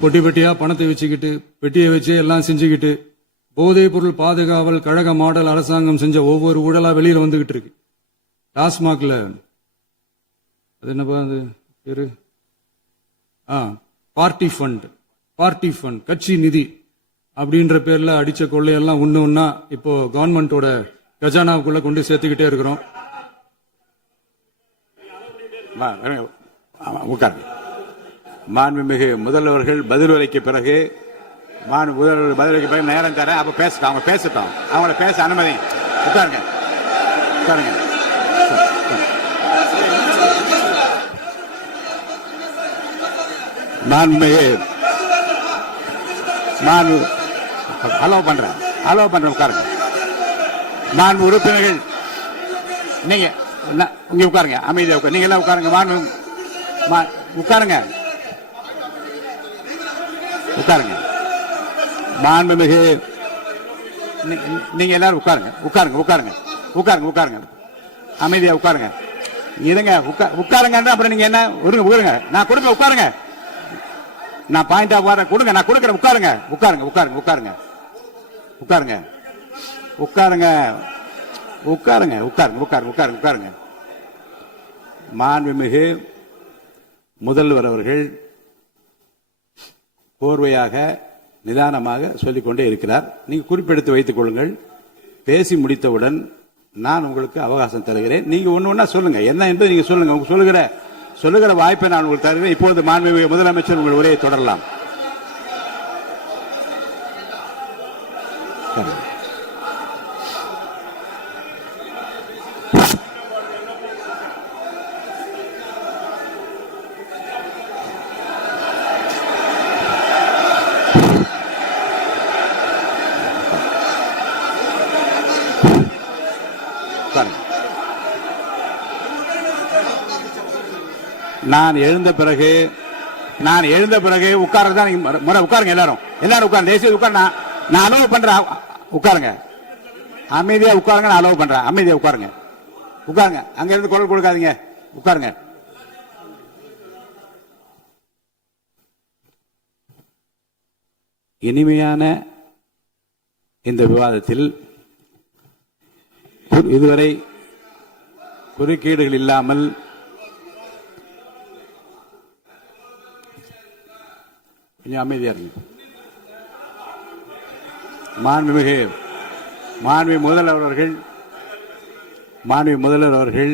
பொட்டி பெட்டியா பணத்தை வச்சுக்கிட்டு, பெட்டியை வச்சு எல்லாம் செஞ்சுக்கிட்டு, போதைப் பொருள் பாதுகாவல் கழக மாடல் அரசாங்கம் செஞ்ச ஒவ்வொரு ஊழலா வெளியில வந்துகிட்டு இருக்கு. டாஸ்மாக்ல அது என்னப்பா அது பேரு, பார்ட்டி ஃபண்ட், கட்சி நிதி அப்படின்ற பேர்ல அடிச்ச கொள்ளையெல்லாம் ஒண்ணு ஒன்னா இப்போ கவர்மெண்டோட கஜானாவுக்குள்ள கொண்டு சேர்த்துக்கிட்டே இருக்கிறோம். உட்காருங்க. மாண்புமிகு முதல்வர்கள் பதில் உரைக்கு பிறகு முதல்வர் பதிலுக்கு பிறகு நேரம் தரேன். அப்ப பேசட்டும், அவங்க பேசட்டும், அவங்கள பேச அனுமதி. உட்காருங்க, உட்காருங்க. மாண்புமிகு அலோவ் பண்றேன் உட்காருங்க. மாண்பு உறுப்பினர்கள் நீங்க இங்க உட்காருங்க, அமைதியா உட்காரு. நீங்க எல்லாம் உட்காருங்க. உட்காருங்க, உட்காருங்க. மாண்புமிகு நீங்க எல்லாரும் உட்காருங்க, உட்காருங்க, உட்காருங்க, உட்காருங்க, உட்காருங்க. அமைதியா உட்காருங்க. இருங்க, உட்காருங்க. அப்புறம் நீங்க என்ன உட்காருங்க, நான் கொடுங்க, உட்காருங்க. நான் பாயிண்ட் ஆஃப் வர கொடுங்க, நான் கொடுக்குறேன். உட்காருங்க, உட்காருங்க, உட்காருங்க, உட்காருங்க, உட்காருங்க, உட்காருங்க, உட்காருங்க, உட்காருங்க, உட்காருங்க, உட்காருங்க, உட்காருங்க. மாண்புமிகு முதல்வர் அவர்கள் கோர்வையாக நிதானமாக சொல்லிக்கொண்டே இருக்கிறார். நீங்க குறிப்பெடுத்து வைத்துக் கொள்ளுங்கள். பேசி முடித்தவுடன் நான் உங்களுக்கு அவகாசம் தருகிறேன். நீங்க ஒன்னு ஒன்னா சொல்லுங்க, என்ன என்று நீங்க சொல்லுங்க. உங்க சொல்லுகிற வாய்ப்பை நான் உங்களுக்கு தருகிறேன். இப்போது மாண்புமிகு முதலமைச்சர் உங்கள் உரையை தொடரலாம். நான் எழுந்த பிறகு உட்கார்றதுதான் முறை. உட்காருங்க, எல்லாரும் உட்காருங்க. தேசிய உட்கார். நான் அலோவ் பண்றேன். உட்காருங்க, அமைதியா உட்காருங்க. நான் அலோவ் பண்றேன். அமைதியா உட்காருங்க, உட்காருங்க. அங்க இருந்து குரல் கொடுக்காதீங்க. உட்காருங்க. இனிமையான இந்த விவாதத்தில் இதுவரை குறுக்கீடுகள் இல்லாமல் கொஞ்சம் அமைதியா இருங்க. மாண்புமிகு முதல்வர் அவர்கள்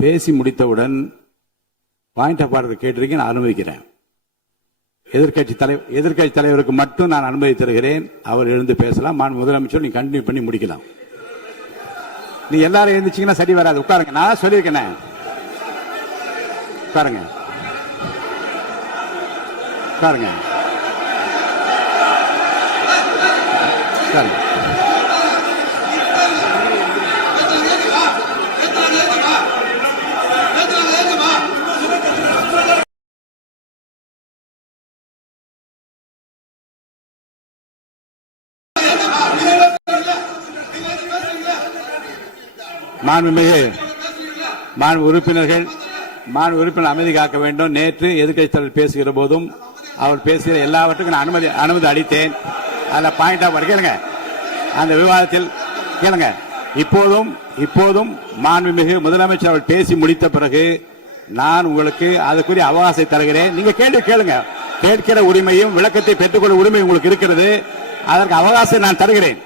பேசி முடித்தவுடன் பாயிண்ட் ஆஃப் ஆர்டர் கேட்டிருக்கேன், நான் அனுமதிக்கிறேன். எதிர்க்கட்சி தலைவருக்கு மட்டும் நான் அனுமதி தருகிறேன். அவர் எழுந்து பேசலாம். மாண்பு முதலமைச்சர் நீங்க கண்டினியூ பண்ணி முடிக்கலாம். நீ எல்லாரும் எழுந்துச்சீங்கன்னா சரி வராது. உட்காருங்க, நான் சொல்லியிருக்கேன். உட்காருங்க, உட்காருங்க, உட்காருங்க. மாண்பு உறுப்பினர் அமைதி காக்க வேண்டும். நேற்று எதிர்க்கட்சி தலைவர் பேசுகிற போதும் அவர் பேசுகிற எல்லாவற்றுக்கும் நான் அனுமதி அளித்தேன். அதில் பாயிண்ட் ஆஃப் கேளுங்க, அந்த விவாதத்தில் கேளுங்க. இப்போதும் மாண்புமிகு முதலமைச்சர் அவர் பேசி முடித்த பிறகு நான் உங்களுக்கு அதுக்குரிய அவகாசத்தை தருகிறேன். நீங்க கேள்வி கேளுங்க. கேட்கிற உரிமையும் விளக்கத்தை பெற்றுக்கொள்ள உரிமை உங்களுக்கு இருக்கிறது. அதற்கு அவகாசம் நான் தருகிறேன்.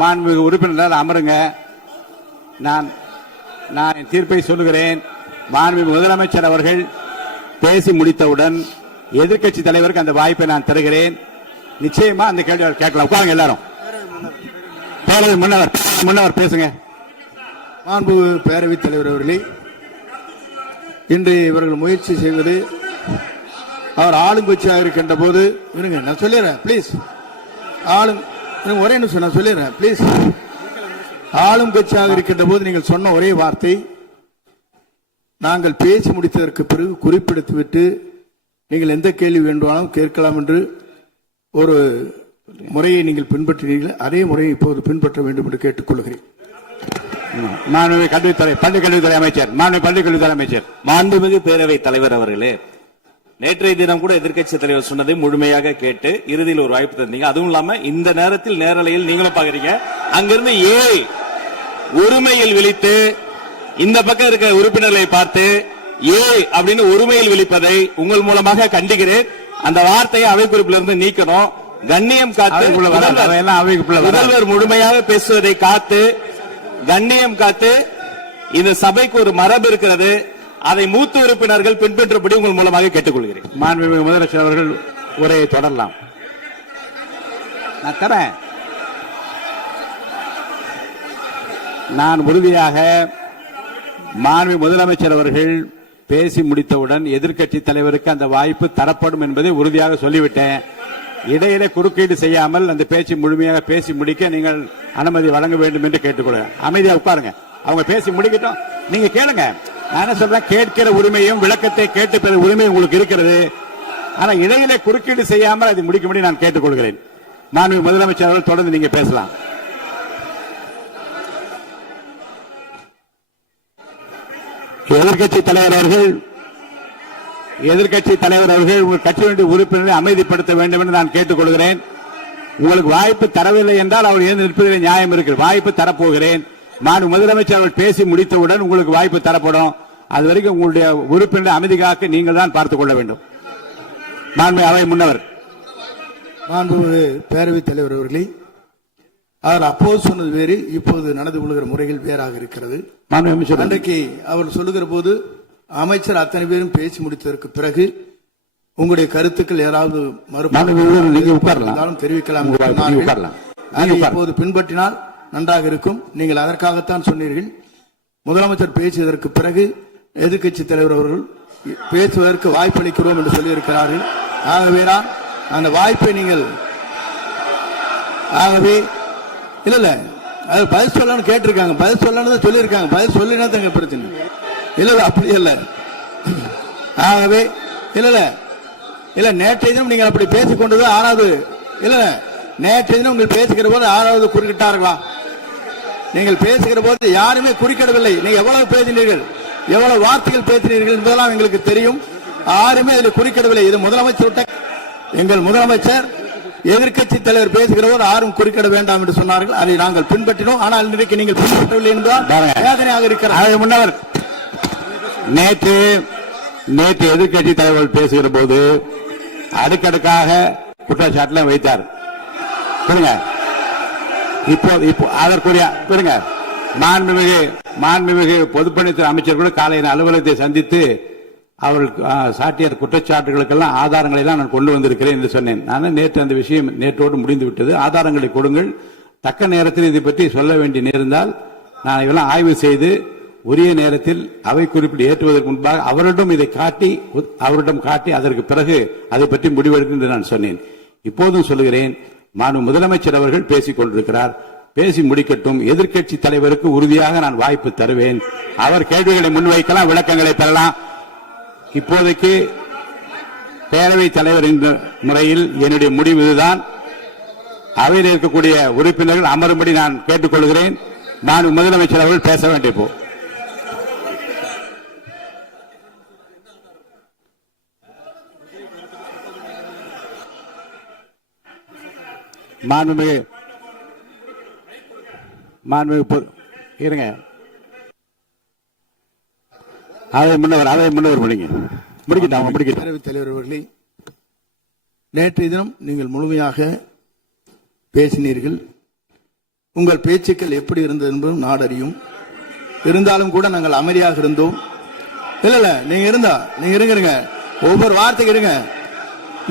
மாண்புமிகு உறுப்பினர் அமருங்க. நான் என் தீர்ப்பை சொல்லுகிறேன். மாண்புமிகு முதலமைச்சர் அவர்கள் பேசி முடித்தவுடன் எதிர்க்கட்சி தலைவருக்கு அந்த வாய்ப்பை நான் தருகிறேன். நிச்சயமா அந்த கேள்வி கேட்கலாம். உட்காருங்க எல்லாரும். முன்னவர் பேசுங்க. மாண்பு பேரவைத் தலைவர் அவர்களே, இன்று இவர்கள் முயற்சி செய்வது அவர் ஆளுங்கட்சியாக இருக்கின்ற போது நான் சொல்லிடுறேன் பிளீஸ். ஒரே நிமிஷம் நான் சொல்லிடுறேன் பிளீஸ். ஆளும் கட்சியாக இருக்கின்ற போது நீங்கள் சொன்ன ஒரே வார்த்தை, நாங்கள் பேசி முடித்ததற்கு பிறகு குறிப்பிடுத்துவிட்டு நீங்கள் எந்த கேள்வி வேண்டுமானாலும் கேட்கலாம் என்று ஒரு முறையை நீங்கள் பின்பற்றினீர்கள். அதே முறையை இப்போது பின்பற்ற வேண்டும் என்று கேட்டுக்கொள்கிறேன். பள்ளிக்கல்வித்துறை அமைச்சர், மாண்புமிகு பேரவைத் தலைவர் அவர்களே, நேற்றைய தினம் கூட எதிர்க்கட்சி தலைவர் சொன்னதை முழுமையாக கேட்டு இறுதியில் ஒரு வாய்ப்பு தந்தீங்க. அதுவும் இல்லாம இந்த நேரத்தில் நேரலையில் நீங்களும் பாக்குறீங்க. அங்கிருந்து ஒருமையில் விழித்து இந்த பக்கம் இருக்க உறுப்பினர்களை பார்த்து அப்படின்னு ஒருமையில் விழிப்பதை உங்கள் மூலமாக கண்டிக்கிறேன். அந்த வார்த்தையை அவை குறிப்பிலிருந்து நீக்கணும். கண்ணியம் காத்து அவைக்குள்ள வராது. அவையெல்லாம் அவைக்குள்ள வராது. முதல்வர் முழுமையாக பேசுவதை காத்து கண்ணியம் காத்து இந்த சபைக்கு ஒரு மரபு இருக்கிறது, அதை மூத்த உறுப்பினர்கள் பின்பற்றபடி உங்கள் மூலமாக கேட்டுக்கொள்கிறேன். மாண்புமிகு முதலமைச்சர் அவர்கள் உரையை தொடரலாம். நான் தரேன். நான் உறுதியாக மாண்புமிகு முதலமைச்சர் அவர்கள் பேசி முடித்தவுடன் எதிர்க்கட்சி தலைவருக்கு அந்த வாய்ப்பு தரப்படும் என்பதை உறுதியாக சொல்லிவிட்டேன். இடையிலே குறுக்கீடு செய்யாமல் அந்த பேச்சு முழுமையாக பேசி முடிக்க நீங்கள் அனுமதி வழங்க வேண்டும் என்று கேட்டுக்கொள்கிறேன். அமைதியா உட்காருங்க, அவங்க பேசி முடிக்கட்டும், நீங்க கேளுங்க. நான் என்ன சொல்றேன், கேட்கிற உரிமையும் விளக்கத்தை கேட்டு பெற உரிமையும் உங்களுக்கு இருக்கிறது. ஆனா இடையிலே குறுக்கீடு செய்யாமல் அதை முடிக்கும்படி நான் கேட்டுக்கொள்கிறேன். மாண்புமிகு முதலமைச்சர் அவர்கள் தொடர்ந்து நீங்க பேசலாம். எதிர்க்கட்சி தலைவர் அவர்கள் உங்கள் கட்சியினுடைய உறுப்பினரை அமைதிப்படுத்த வேண்டும் என்று நான் கேட்டுக்கொள்கிறேன். உங்களுக்கு வாய்ப்பு தரவில்லை என்றால் அவர் எழுந்து நிற்பதில் நியாயம் இருக்கிறது. வாய்ப்பு தரப்போகிறேன். நான் முதலமைச்சர் அவர்கள் பேசி முடித்தவுடன் உங்களுக்கு வாய்ப்பு தரப்படும். அது வரைக்கும் உங்களுடைய உறுப்பினரை அமைதி காக்க நீங்கள் தான் பார்த்துக் கொள்ள வேண்டும். மாண்புமிகு அவை முன்னவர். மாண்புமிகு பேரவைத் தலைவர் அவர்களே, அவர் அப்போது சொன்னது வேறு, இப்போது நடந்து கொள்கிற முறைகள் வேறாக இருக்கிறது. அன்றைக்கு அவர் சொல்லுகிற போது அமைச்சர் அத்தனை பேரும் பேசி முடித்ததற்கு பிறகு உங்களுடைய கருத்துக்கள் ஏதாவது தெரிவிக்கலாம். இப்போது பின்பற்றினால் நன்றாக இருக்கும். நீங்கள் அதற்காகத்தான் சொன்னீர்கள். முதலமைச்சர் பேசியதற்கு பிறகு எதிர்க்கட்சி தலைவர் அவர்கள் பேசுவதற்கு வாய்ப்பளிக்கிறோம் என்று சொல்லியிருக்கிறார்கள். ஆகவேதான் அந்த வாய்ப்பை நீங்கள் இல்ல அது பதில் சொல்லணும்னு கேட்டிருக்காங்க. பதில் சொல்லணும் சொல்லியிருக்காங்க. பதில் சொல்லினா தங்க பிரச்சனை இல்ல. அப்படி இல்ல. ஆகவே இல்ல நேற்றைய தினம் நீங்கள் அப்படி பேசிக் கொண்டது ஆறாவது இல்ல. நேற்றைய தினம் நீங்கள் பேசுகிற போது ஆறாவது குறுக்கிட்டார்களா? நீங்கள் பேசுகிற போது யாருமே குறுக்கிடவில்லை. நீங்க எவ்வளவு பேசினீர்கள், எவ்வளவு வார்த்தைகள் பேசினீர்கள் என்பதெல்லாம் எங்களுக்கு தெரியும். யாருமே அதில் குறுக்கிடவில்லை. இது முதலமைச்சர், எங்கள் முதலமைச்சர் எதிர்க்கட்சி தலைவர் பேசுகிறவர் யாரும் குறுக்கிட வேண்டாம் என்று சொன்னார்கள். அதை நாங்கள் பின்பற்றினோம். ஆனால் இன்றைக்கு நீங்கள் பின்பற்றவில்லை என்றால் வேதனையாக இருக்கிறார். முன்னவர் நேற்று எதிர்க்கட்சி தலைவர் பேசுகிற போது அடுக்கடுக்காக குற்றச்சாட்டுல வைத்தார். இப்போ அதற்குரிய மாண்புமிகு பொதுப்பணித்துறை அமைச்சர் கூட காலையில் அலுவலகத்தை சந்தித்து அவர்கள் சாட்டிய குற்றச்சாட்டுகளுக்கெல்லாம் ஆதாரங்களை எல்லாம் நான் கொண்டு வந்திருக்கிறேன் என்று சொன்னேன். நான் நேற்று அந்த விஷயம் நேற்றோடு முடிந்து விட்டது. ஆதாரங்களை கொடுங்கள். தக்க நேரத்தில் இதை பற்றி சொல்ல வேண்டிய நேர்ந்தால் நான் இதெல்லாம் ஆய்வு செய்து உரிய நேரத்தில் அவை குறிப்பிட்டு ஏற்றுவதற்கு முன்பாக அவரிடம் காட்டி அதற்கு பிறகு அதை பற்றி முடிவெடுக்கும் என்று நான் சொன்னேன். இப்போதும் சொல்லுகிறேன், மாண்பு முதலமைச்சர் அவர்கள் பேசிக் கொண்டிருக்கிறார். பேசி முடிக்கட்டும். எதிர்க்கட்சி தலைவருக்கு உறுதியாக நான் வாய்ப்பு தருவேன். அவர் கேள்விகளை முன்வைக்கலாம், விளக்கங்களை பெறலாம். இப்போதைக்கு பேரவைத் தலைவர் என்ற முறையில் என்னுடைய முடிவு இதுதான். அவையில் இருக்கக்கூடிய உறுப்பினர்கள் அமரும்படி நான் கேட்டுக்கொள்கிறேன். நான் முதலமைச்சர் அவர்கள் பேச வேண்டிய போ இருங்க. அதை முன்னவர் பேரவைத் தலைவர் அவர்களே, நேற்றைய தினம் நீங்கள் முழுமையாக பேசினீர்கள். உங்கள் பேச்சுக்கள் எப்படி இருந்தது என்பதும் நாடறியும். இருந்தாலும் கூட நாங்கள் அமைதியாக இருந்தோம். இல்ல நீங்க இருங்க, ஒவ்வொரு வார்த்தைக்கு இருங்க.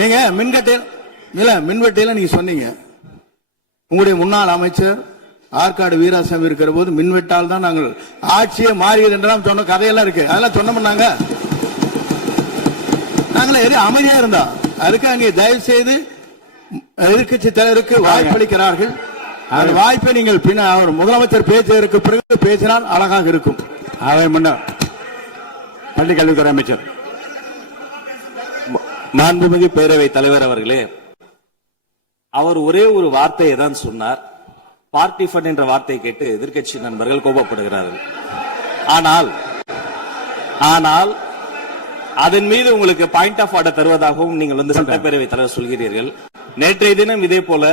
நீங்க மின்வெட்டையில நீங்க சொன்னீங்க. உங்களுடைய முன்னாள் அமைச்சர் ஆற்காடு வீராசாமி இருக்கிற போது மின்வெட்டால் தான் நாங்கள் ஆட்சியே மாறியது என்றெல்லாம் சொன்ன கதையெல்லாம் இருக்கு. அதெல்லாம் சொன்னோம்னாங்க. நாங்களே அமைதியா இருந்தோம். அதுக்கு அங்கே தயவு செய்து எதிர்க்கட்சி தலைவருக்கு வாய்ப்பளிக்கிறார்கள். அந்த வாய்ப்பை நீங்கள் அவர் முதலமைச்சர் பேசுவதற்கு பிறகு பேசினால் அழகாக இருக்கும். அதை முன்னர் பள்ளிக் கல்வித்துறை அமைச்சர். மாண்புமிகு பேரவைத் தலைவர் அவர்களே, அவர் ஒரே ஒரு வார்த்தையை தான் சொன்னார். பார்ட்டி ஃபண்ட் என்ற வார்த்தையை கேட்டு எதிர்க்கட்சி நண்பர்கள் கோபப்படுகிறார்கள். ஆனால் அதன் மீது உங்களுக்கு பாயிண்ட் ஆஃப் ஆர்டர் தருவதாகவும் நீங்கள் சட்டப்பேரவைத் தலைவர் சொல்கிறீர்கள். நேற்றைய தினம் இதே போல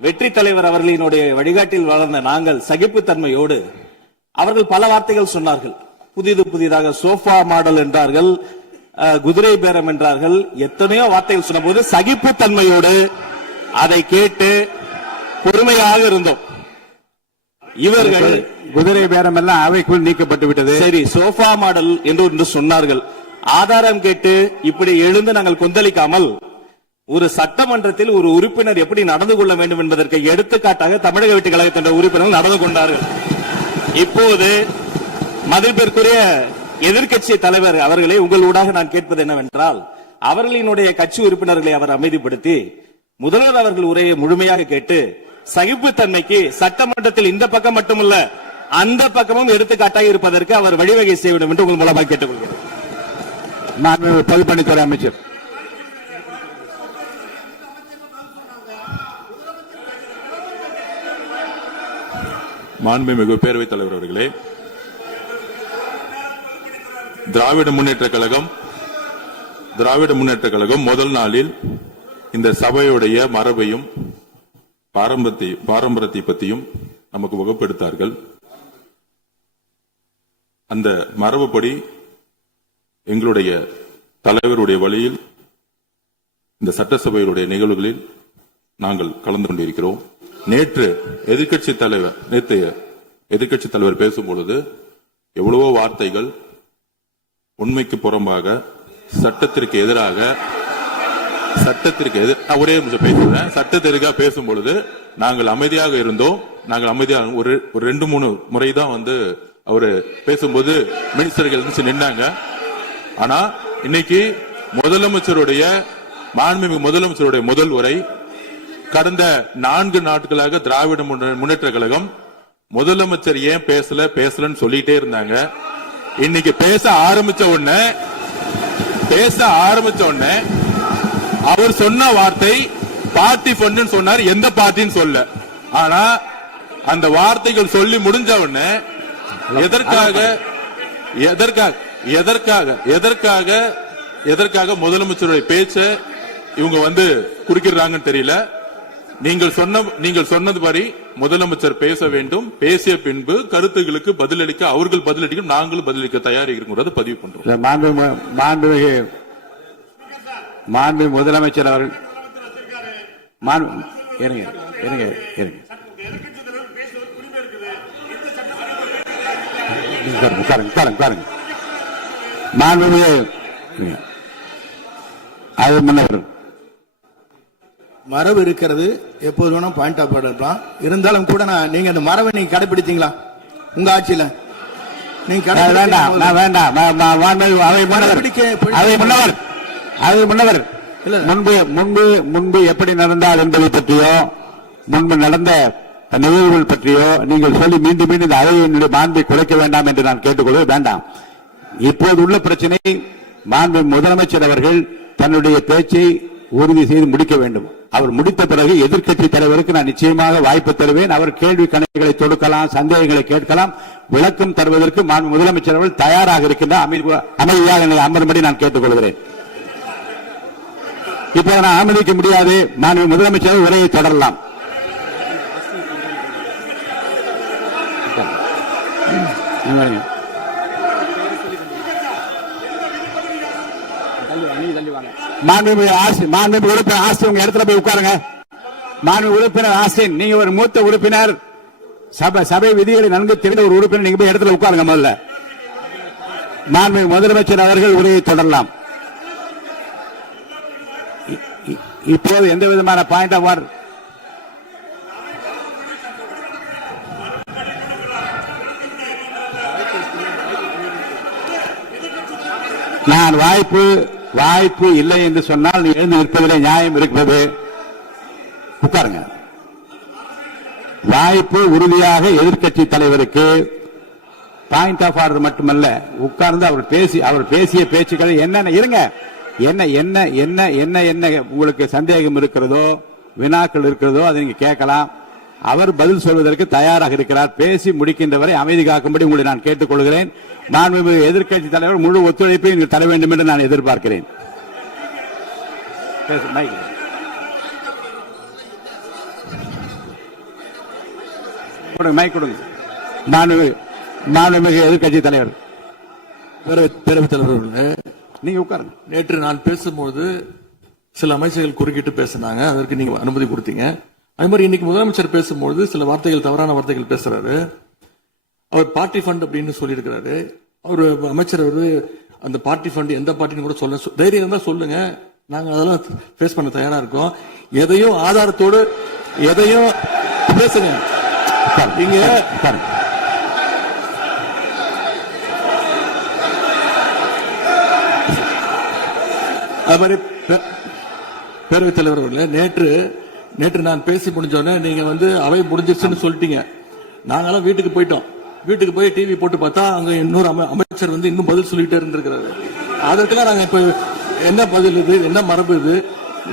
வெற்றி தலைவர் அவர்களினுடைய வழிகாட்டில் வளர்ந்த நாங்கள் சகிப்புத்தன்மையோடு அவர்கள் பல வார்த்தைகள் சொன்னார்கள். புதிதாக சோஃபா மாடல் என்றார்கள், குதிரை பேரம் என்றார்கள், எத்தனையோ வார்த்தைகள் சொன்னபோது சகிப்புத்தன்மையோடு அதை கேட்டு பொறுமையாக இருந்தோம். இவர்கள் குதிரை பேரம் எல்லாம் அவைக்குள் நீக்கப்பட்டு விட்டது. சரி, சோஃபா மாடல் என்று சொன்னார்கள். ஆதாரம் கேட்டு இப்படி எழுந்து நாங்கள் கொந்தளிக்காமல் ஒரு சட்டமன்றத்தில் ஒரு உறுப்பினர் எப்படி நடந்து கொள்ள வேண்டும் என்பதற்கு எடுத்துக்காட்டாக தமிழக வெற்றி கழகத்தின் உறுப்பினர்கள் நடந்து கொண்டார்கள். இப்போது மதிப்பிற்குரிய எதிர்க்கட்சி தலைவர் அவர்களே, உங்கள் ஊடாக நான் கேட்பது என்னவென்றால், அவர்களினுடைய கட்சி உறுப்பினர்களை அவர் அமைதிப்படுத்தி முதல்வர் அவர்கள் உரையை முழுமையாக கேட்டு சகிப்புத்தன்மைக்கு சட்டமன்றத்தில் இந்த பக்கம் மட்டுமல்ல அந்த பக்கமும் எடுத்துக்காட்டாக இருப்பதற்கு அவர் வழிவகை செய்ய வேண்டும் என்று உங்கள் மூலமாக கேட்டுக்கொள்கிறேன். பொதுப்பணித்துறை அமைச்சர். மாண்புமிகு பேரவைத் தலைவர் அவர்களே, திராவிட முன்னேற்ற கழகம் முதல் நாளில் இந்த சபையுடைய மரபையும் பாரம்பரியத்தை பற்றியும் நமக்கு வகுப்பெடுத்தார்கள். அந்த மரபுப்படி எங்களுடைய தலைவருடைய வழியில் இந்த சட்டசபையுடைய நிகழ்வுகளில் நாங்கள் கலந்து கொண்டிருக்கிறோம். நேற்று எதிர்க்கட்சி தலைவர் பேசும்பொழுது எவ்வளவோ வார்த்தைகள் உண்மைக்கு புறம்பாக சட்டத்திற்கு எதிராக ஒரே நிமிஷம் பேசுறேன். சட்டத்திற்காக பேசும்பொழுது நாங்கள் அமைதியாக இருந்தோம். ஒரு 2-3 முறை தான் அவரு பேசும்போது மினிஸ்டர்கள் நின்னாங்க. ஆனா இன்னைக்கு மாண்புமிகு முதலமைச்சருடைய முதல் உரை, கடந்த 4 நாட்களாக திராவிட முன்னேற்ற கழகம் முதலமைச்சர் ஏன் பேசலன்னு சொல்லிட்டே இருந்தாங்க. இன்னைக்கு பேச ஆரம்பிச்ச உடனே அவர் சொன்ன வார்த்தை பார்ட்டி ஃபண்ட் சொன்னார். எந்த பார்ட்டின்னு சொல்ல. ஆனா அந்த வார்த்தைகள் சொல்லி முடிஞ்ச உடனே எதற்காக முதலமைச்சருடைய பேச்ச இவங்க குறுக்கிறாங்கன்னு தெரியல. நீங்கள் சொன்னதுபடி முதலமைச்சர் பேச வேண்டும். பேசிய பின்பு கருத்துகளுக்கு பதிலளிக்க அவர்கள் பதிலளிக்கும், நாங்களும் பதிலளிக்க தயாராக இருக்கிறது பதிவு பண்றோம். மாண்புமிகு முதலமைச்சர் அவர்கள் மரபு இருக்கிறது, எப்போது வேணும் பாயிண்ட் ஆஃப் ஆர்டர் இருக்கலாம். இருந்தாலும் கூட நீங்க அந்த மரபை நீங்க கடைபிடித்தீங்களா உங்க ஆட்சியில? நீங்க முன்னவர் முன்பு எப்படி நடந்தால் என்பதை பற்றியோ, முன்பு நடந்த நிகழ்வுகள் பற்றியோ நீங்கள் சொல்லி மீண்டும் மீண்டும் இந்த அவையினுடைய மாண்பை குறைக்க வேண்டாம் என்று நான் கேட்டுக்கொள்வது வேண்டாம். இப்போது உள்ள பிரச்சனை, மாண்பு முதலமைச்சர் அவர்கள் தன்னுடைய பேச்சை உறுதி செய்து முடிக்க வேண்டும். அவர் முடித்த பிறகு எதிர்க்கட்சி தலைவருக்கு நான் நிச்சயமாக வாய்ப்பு தருவேன். அவர் கேள்வி கணக்குகளை தொடுக்கலாம், சந்தேகங்களை கேட்கலாம். விளக்கம் தருவதற்கு மாண்பு முதலமைச்சர் அவர்கள் தயாராக இருக்கின்ற அமைதியாக என்னை அமரும்படி நான் கேட்டுக்கொள்கிறேன். இப்போது நான் அனுமதிக்க முடியாது. மாண்பு முதலமைச்சர் உரையை தொடரலாம். மாண்புமிகு உறுப்பினர் ஆஸ்தின் உங்க இடத்துல போய் உட்காருங்க. மாண்புமிகு உறுப்பினர் ஆஸ்தின், நீங்க ஒரு மூத்த உறுப்பினர், சபை விதிகளை நன்கு தெரிந்த ஒரு உறுப்பினர், நீங்க போய் இடத்துல உட்காருங்க. முதல்ல மாண்புமிகு முதலமைச்சர் அவர்கள் உரையை தொடரலாம். இப்போது எந்த விதமான பாயிண்ட் ஆஃப் ஆர்டர் நான் வாய்ப்பு இல்லை என்று சொன்னால் நீ எழுந்து நிற்பதிலே நியாயம் இருக்கிறது. உட்காருங்க. வாய்ப்பு உறுதியாக எதிர்க்கட்சி தலைவருக்கு பாயிண்ட் ஆஃப் ஆர்டர் மட்டுமல்ல, உட்கார்ந்து அவர் பேசிய பேச்சுக்களை என்னென்ன இருங்க, என்ன உங்களுக்கு சந்தேகம் இருக்கிறதோ, வினாக்கள் இருக்கிறதோ அதை நீங்க கேட்கலாம். அவர் பதில் சொல்வதற்கு தயாராக இருக்கிறார். பேசி முடிக்கின்ற வரை அமைதி காக்கும்படி உங்களை நான் கேட்டுக்கொள்கிறேன். நான் எதிர்க்கட்சி தலைவர் முழு ஒத்துழைப்பை நீங்கள் தர வேண்டும் என்று நான் எதிர்பார்க்கிறேன். மைக் கொடுங்க. மாண்புமிகு எதிர்க்கட்சி தலைவர். பேரவைத் தலைவர் நீங்க உட்காருங்க. நேற்று நான் பேசும்போது சில அமைச்சர்கள் குறுக்கிட்டு பேசினாங்க, அதற்கு நீங்க அனுமதி கொடுத்தீங்க. அதே மாதிரி இன்னைக்கு முதலமைச்சர் பேசும்போது சில வார்த்தைகள், தவறான வார்த்தைகள் பேசுறாரு. அவர் பார்ட்டி ஃபண்ட் அப்படின்னு சொல்லியிருக்கிறாரு. அவர் அமைச்சர் அந்த பார்ட்டி ஃபண்ட் எந்த பார்ட்டின்னு கூட சொல்ல தைரியம் இருந்தா சொல்லுங்க, நாங்க அதெல்லாம் ஃபேஸ் பண்ண தயாரா இருக்கோம். எதையும் ஆதாரத்தோடு எதையும் பேசுங்க. நீங்க அது மாதிரி பேரவைத் தலைவர் அவர்களே, நேற்று நான் பேசி முடிஞ்சோடனே நீங்க அவை முடிஞ்சிருச்சுன்னு சொல்லிட்டீங்க. நாங்கெல்லாம் வீட்டுக்கு போயிட்டோம். வீட்டுக்கு போய் டிவி போட்டு பார்த்தா அங்க இன்னொரு அமைச்சர் இன்னும் பதில் சொல்லிட்டே இருந்திருக்கிறாரு. அதற்கெல்லாம் நாங்க இப்ப என்ன பதில் இது, என்ன மரபு இது?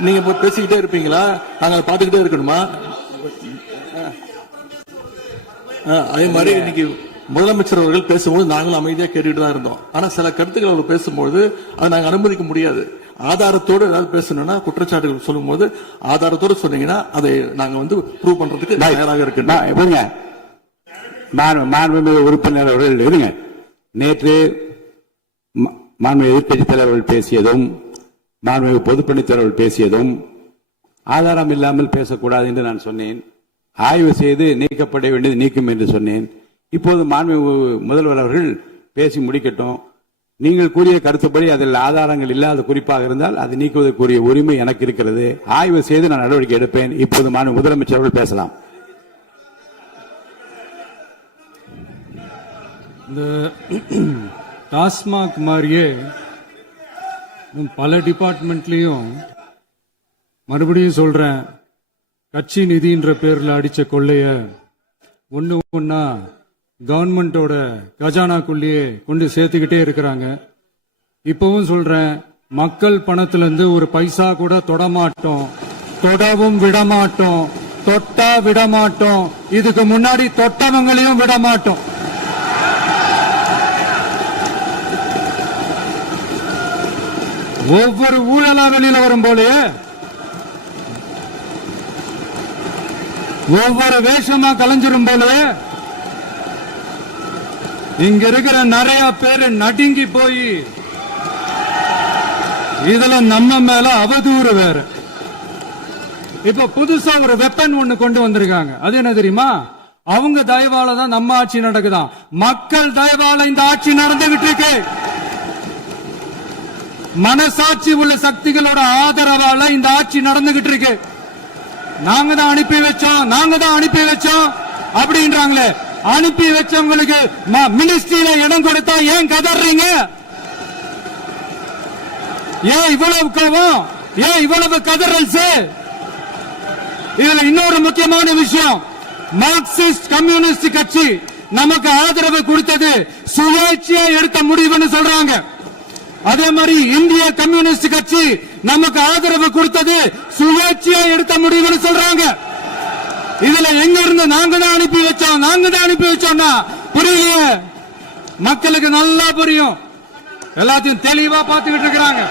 நீங்க இப்ப பேசிக்கிட்டே இருப்பீங்களா? நாங்க அதை பார்த்துக்கிட்டே இருக்கணுமா? அதே மாதிரி இன்னைக்கு முதலமைச்சர் அவர்கள் பேசும்போது நாங்களும் அமைதியா கேட்டுட்டு தான் இருந்தோம். ஆனா சில கருத்துக்கள் அவர் பேசும்போது அதை நாங்க அனுமதிக்க முடியாது. ஆதாரத்தோடு ஏதாவது பேசணும்னா, குற்றச்சாட்டுகள் சொல்லும் போது ஆதாரத்தோடு சொன்னீங்கன்னா அதை நாங்க ப்ரூவ் பண்றதுக்கு தயாராக இருக்கு. மாண்புமிகு உறுப்பினர் அவர்கள் இருங்க. நேற்று மாண்புமிகு எதிர்க்கட்சித் தலைவர்கள் பேசியதும், மாண்புமிகு பொதுப்பணித் தலைவர்கள் பேசியதும் ஆதாரம் இல்லாமல் பேசக்கூடாது என்று நான் சொன்னேன். ஆய்வு செய்து நீக்கப்பட வேண்டியது நீக்கும் என்று சொன்னேன். இப்போது மாண்புமிகு முதல்வர் அவர்கள் பேசி முடிக்கட்டும். நீங்கள் கூறிய கருத்துப்படி அதில் ஆதாரங்கள் இல்லாத குறிப்பாக இருந்தால் அதை நீக்குவதற்குரிய உரிமை எனக்கு இருக்கிறது. ஆய்வு செய்து நான் நடவடிக்கை எடுப்பேன். இப்போது மாண்புமிகு முதலமைச்சர் அவர்கள் பேசலாம். இந்த டாஸ்மாக் மாதிரியே பல டிபார்ட்மெண்ட்லயும், மறுபடியும் சொல்றேன், கட்சி நிதின்ற பேர்ல அடிச்ச கொள்ளைய ஒன்னா கவர்மெண்டோட கஜானாக்குள்ளேயே கொண்டு சேர்த்துக்கிட்டே இருக்கிறாங்க. இப்பவும் சொல்றேன், மக்கள் பணத்திலிருந்து ஒரு பைசா கூட தொடமாட்டோம், தொடவும் விடமாட்டோம், தொட்டா விடமாட்டோம். இதுக்கு முன்னாடி தொட்டவங்களையும் விடமாட்டோம். ஒவ்வொரு ஊழலா வெளியில வரும் போலே, ஒவ்வொரு வேஷமா கலைஞ்சிரும் போலே, இங்க இருக்கிற நிறைய பேரு நடுங்கி போய் இதுல நம்ம மேல அவதூறு வேற. இப்ப புதுசா ஒரு வெப்பன் ஒண்ணு கொண்டு வந்திருக்காங்க. அது என்ன தெரியுமா? அவங்க தயவால தான் நம்ம ஆட்சி நடக்குதாம். மக்கள் தயவால இந்த ஆட்சி நடந்துகிட்டு இருக்கு. மனசாட்சி உள்ள சக்திகளோட ஆதரவால இந்த ஆட்சி நடந்துகிட்டு இருக்கு. நாங்க தான் அனுப்பி வச்சோம் அப்படின்றாங்களே. அனுப்பி வச்சவங்களுக்கு மினிஸ்ட்ரியில இடம் கொடுத்தா ஏன் கதறீங்க? ஏன் இவ்வளவு கோவம்? ஏன் இவ்வளவு கதறல்ஸ்? இதுல இன்னொரு முக்கியமான விஷயம், மார்க்சிஸ்ட் கம்யூனிஸ்ட் கட்சி நமக்கு ஆதரவு கொடுத்தது சுயேட்சையா எடுத்த முடிவுன்னு சொல்றாங்க. அதே மாதிரி இந்திய கம்யூனிஸ்ட் கட்சி நமக்கு ஆதரவு கொடுத்தது சுயேட்சையா எடுத்த முடிவுன்னு சொல்றாங்க. இதுல எங்க இருந்து நாங்க தான் அனுப்பி வச்சோம்னா புரியலையே. மக்களுக்கு நல்லா புரியும், எல்லாத்தையும் தெளிவா பார்த்துக்கிட்டு இருக்கிறாங்க.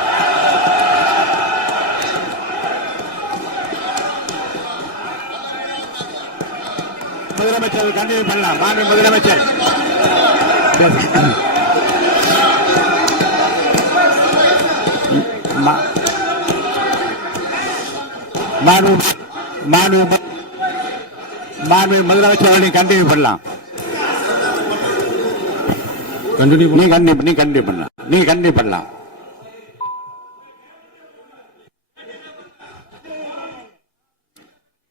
முதலமைச்சர் கண்டினியூ பண்ணலாம். மாண்பு முதலமைச்சர் முதலமைச்சர் கண்டினியூ பண்ணலாம். நீ கண்டினியூ பண்ணலாம்.